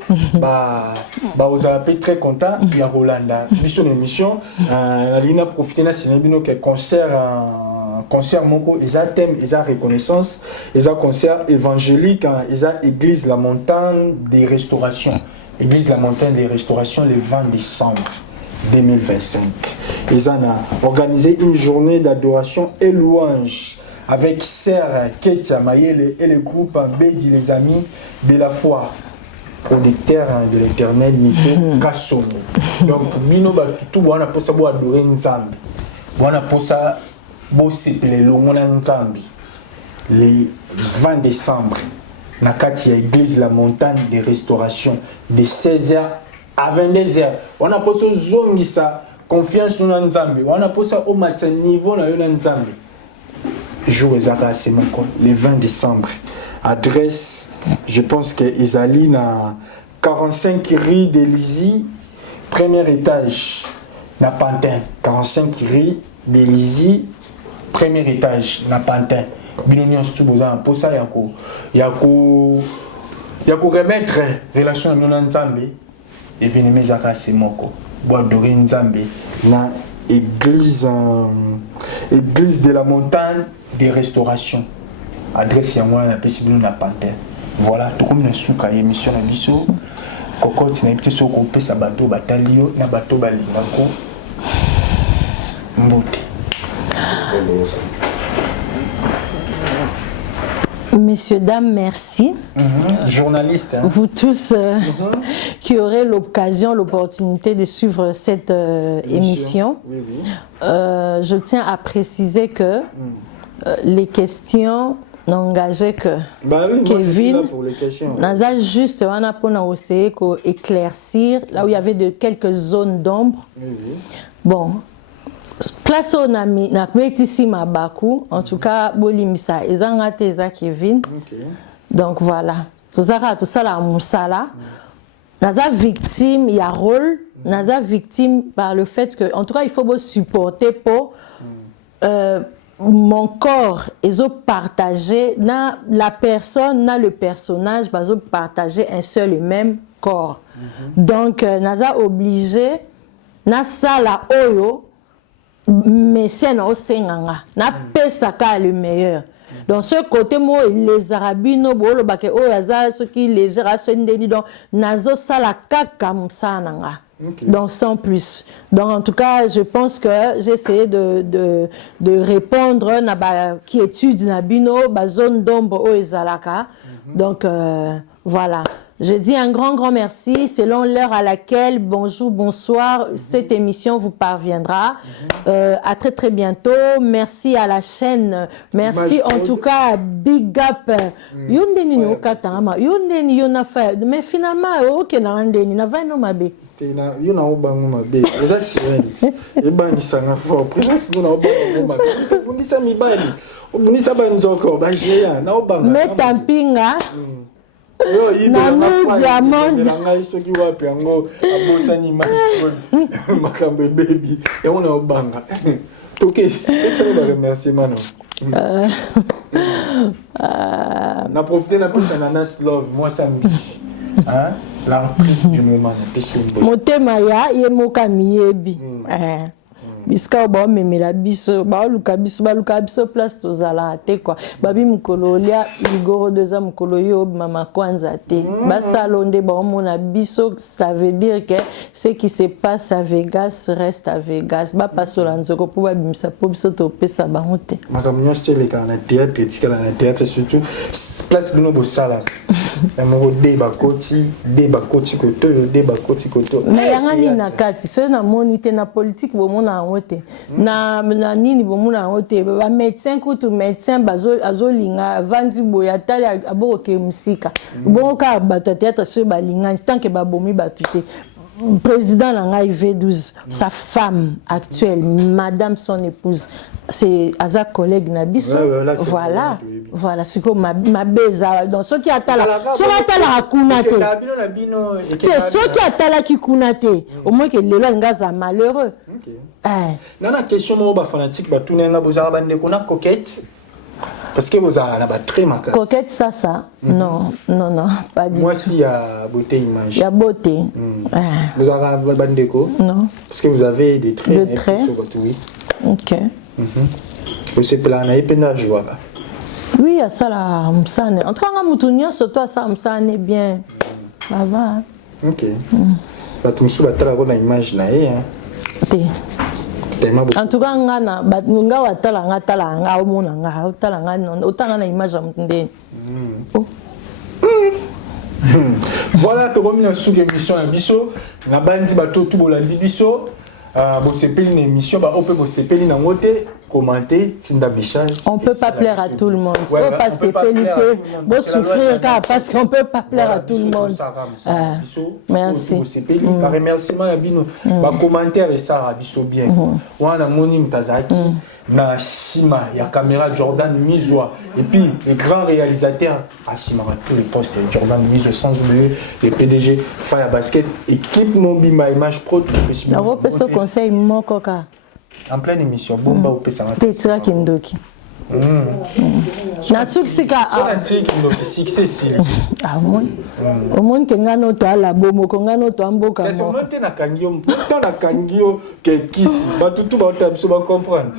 vous avez très content. Puis à Rolanda, mission émission, on a profité de ce concert moko, ils a thème, ils a reconnaissance, ils a concert évangélique, ils a église la montagne des restaurations. Église la montagne des restaurations le 20 décembre 2025. Ils ont organisé une journée d'adoration et louange avec Sœur Ketia Mayele et le groupe Bédi les Amis de la foi, producteur de l'Éternel Nico Kassono. Donc, Mino Batutu, on a pour ça adorer Nzambi. On a pour ça sepele longona Nzambi. Le 20 décembre, na kati ya église la montagne de restauration de 16h à 22h. On a pour ça zongisa confiance dans Nzambi. On a pour ça au matin niveau na Nzambi. Jour ezaka c'est le 20 décembre. Adresse, je pense que Isali na 45 rue de Lizy, premier étage na Pantin. 45 rue de Lizy, premier étage na Pantin. Binonion stuboza pour ça yako remettre relation na Nzambi. Événement ezaka c'est moko. Bo adorer Nzambi na église de la montagne des restaurations. Adresse ya moi na possible na Pantin. Voilà, tout comme na souka émission na biso. Kokoti na petit soko pesa bato batalio na bato balingako. Mbote. Messieurs, dames, merci. Journalistes. Hein. Vous tous qui aurez l'opportunité de suivre cette émission. Oui, oui. Je tiens à préciser que les questions n'engageaient que Kevin. Naza juste on a pour essayer d'éclaircir là où il y avait quelques zones d'ombre. Oui, oui. Bon. Place au nami na metisi mabaku en tout cas bolimisa ezanga te eza Kevin. Donc voilà tout ça la musala naza victime il y a rôle naza victime par le fait que en tout cas il faut supporter pour mon corps ezo partager na la personne na le personnage bazo partager un seul et même corps. Donc naza obligé na sala oyo mais c'est non senganga na pesaka le meilleur. Donc ce côté moi les arabino bolo bake o yaza ce qui les gère sondeni donc nazo sala kaka musananga. Donc sans plus. Donc en tout cas, je pense que j'ai essayé de répondre na ba qui étudie na bino ba zone d'ombre o ezalaka. Donc voilà. Je dis un grand merci selon l'heure à laquelle, bonjour, bonsoir, cette émission vous parviendra. À très bientôt. Merci à la chaîne. Merci en tout cas, big up. Mais finalement, ok, na va no mabe. Yuna obango mabe. Eza sirene. Ebangisa nga fort. Présence na obango mabe. Bundisa mibali. Bundisa banzoko ba jeya na obanga. Metampinga. Nanu diamond ngai soki wapi yango abosani makambe baby et on a obanga toke c'est le remerciement na profiter na pesa Nanas Love moi ça me dit hein l'artiste du moment na pesa motema ya ye moka miyebi Bisika ba memela biso ba luka biso place tozala te quoi. Babi mukolo lia ligoro deza mukolo yo mama kwanza te. Ba salonde ba mona biso, ça veut dire que ce qui se passe à Vegas reste à Vegas. Ba pasola nzoko po ba bimisa po biso to pesa ba honte. Makamnyo stele ka na théâtre, etika na théâtre surtout place bino bo sala. Na mo débat koti koto. Mais yanga ni na kati so na monite na politique bo mona ngote. Na nini bo mona ngote ba médecin kutu médecin bazo azolinga vandi boya tali aboko ke musika. Bon ka bato théâtre so ba linga tant que ba bomi batuté. Président Langai V12, sa femme actuelle, madame son épouse, c'est Aza collègue Nabiso. Voilà, voilà, c'est comme ma beza. Donc, ceux qui attendent la kunate. Ceux qui attendent la kunate. Au moins que les langas sont malheureux. Dans la question, moi, fanatique, bah, tout le monde a coquette. Parce que vous avez très macabre. Coquette, ça. Non, pas du tout. Moi, s'il y a beauté image. Il y a beauté. Vous avez un bandéco? Non. Parce que vous avez des traits. Des traits. Sur votre oui. Ok. Vous êtes plan à épinard, je vois. Oui, il y a ça là, Msane. En tout cas, Moutounion, sur toi, ça, Msane, bien. Ça va. Ok. Tu me souviens de la image là, en tout cas, ngana nga watala nga tala nga omona nga tala nga non otanga na image amtende. Voilà, tu remis dans sous émission la biso na bandi bato tout bolandi biso bo sepeli une émission ba ope bo sepeli na ngote commenter tinda message. On peut pas plaire à tout le monde. Faut pas sepeli bo souffrir car parce qu'on peut pas plaire à tout le monde. Merci. Par remerciement ya bino ba commentaire et ça biso bien. Wana moni mtazaki na sima ya caméra Jordan Mizwa et puis les grands réalisateurs à sima tous les postes Jordan Mizwa sans oublier les PDG Fire Basket équipe Mobimba Image Pro. On peut se conseil mokoka en pleine émission bomba ou pesa ngata tetira kindoki na suksika ah moi au monde que ngano to ala bomo ko ngano to amboka mo parce que monte na kangio que kisi batutu ba otamso ba comprendre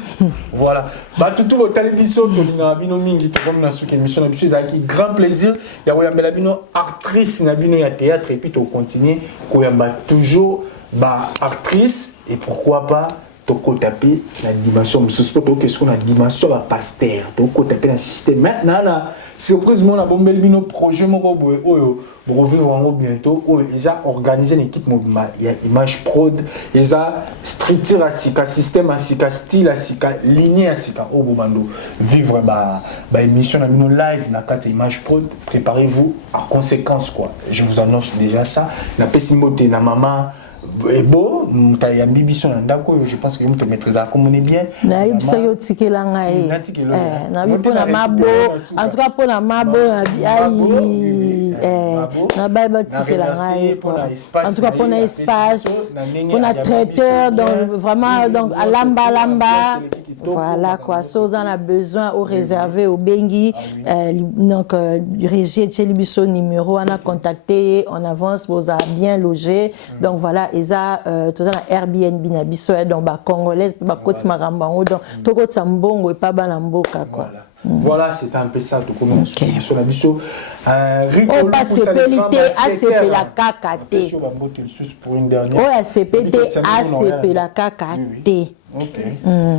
voilà batutu ba talibiso to linga bino mingi to comme na suki émission na biso zaki grand plaisir ya koyambela bino actrice na bino ya théâtre et puis to continuer koyamba toujours ba actrice et pourquoi pas toko taper la dimension mususu to question la dimension ba pasteur toko taper le système maintenant na surprise mon na bombel bino projet moko boye oyo bo vivre en bientôt oyo ils a organisé une équipe mobile il y a image prod ils a structure asika système asika style asika lignée asika o bobando vivre ba émission na bino live na carte image prod préparez-vous en conséquence quoi je vous annonce déjà ça na pesimote na maman et bon, je pense que vous te maîtrisez comme on est bien. Na ibisa yo tikela ngai. Na bi pona mabo, en tout cas pona mabo na ba tikela ngai. En tout cas pona espace, pona traiteur donc vraiment donc à lamba. Voilà quoi, si on a besoin au réservé au Bengi donc Régie Tchelibiso numéro on a contacté, on avance, vous a bien logé. Donc voilà, eza tout dans Airbnb na biso donc ba congolais ba koti maramba donc to koti mbongo et pas ba mboka quoi. Voilà, c'est un peu ça tout comme sur la biso rigolo pour sepelité ACP la kakate. Pour une dernière. Oh ACPT ACP la kakate. OK.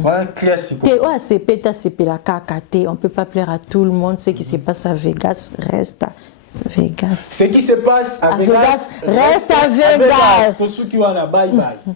Voilà classique. ACP ACP la kakate, on peut pas plaire à tout le monde, ce qui se passe à Vegas reste à Vegas. Ce qui se passe à Vegas reste à Vegas. Pour ceux qui vont là, bye bye.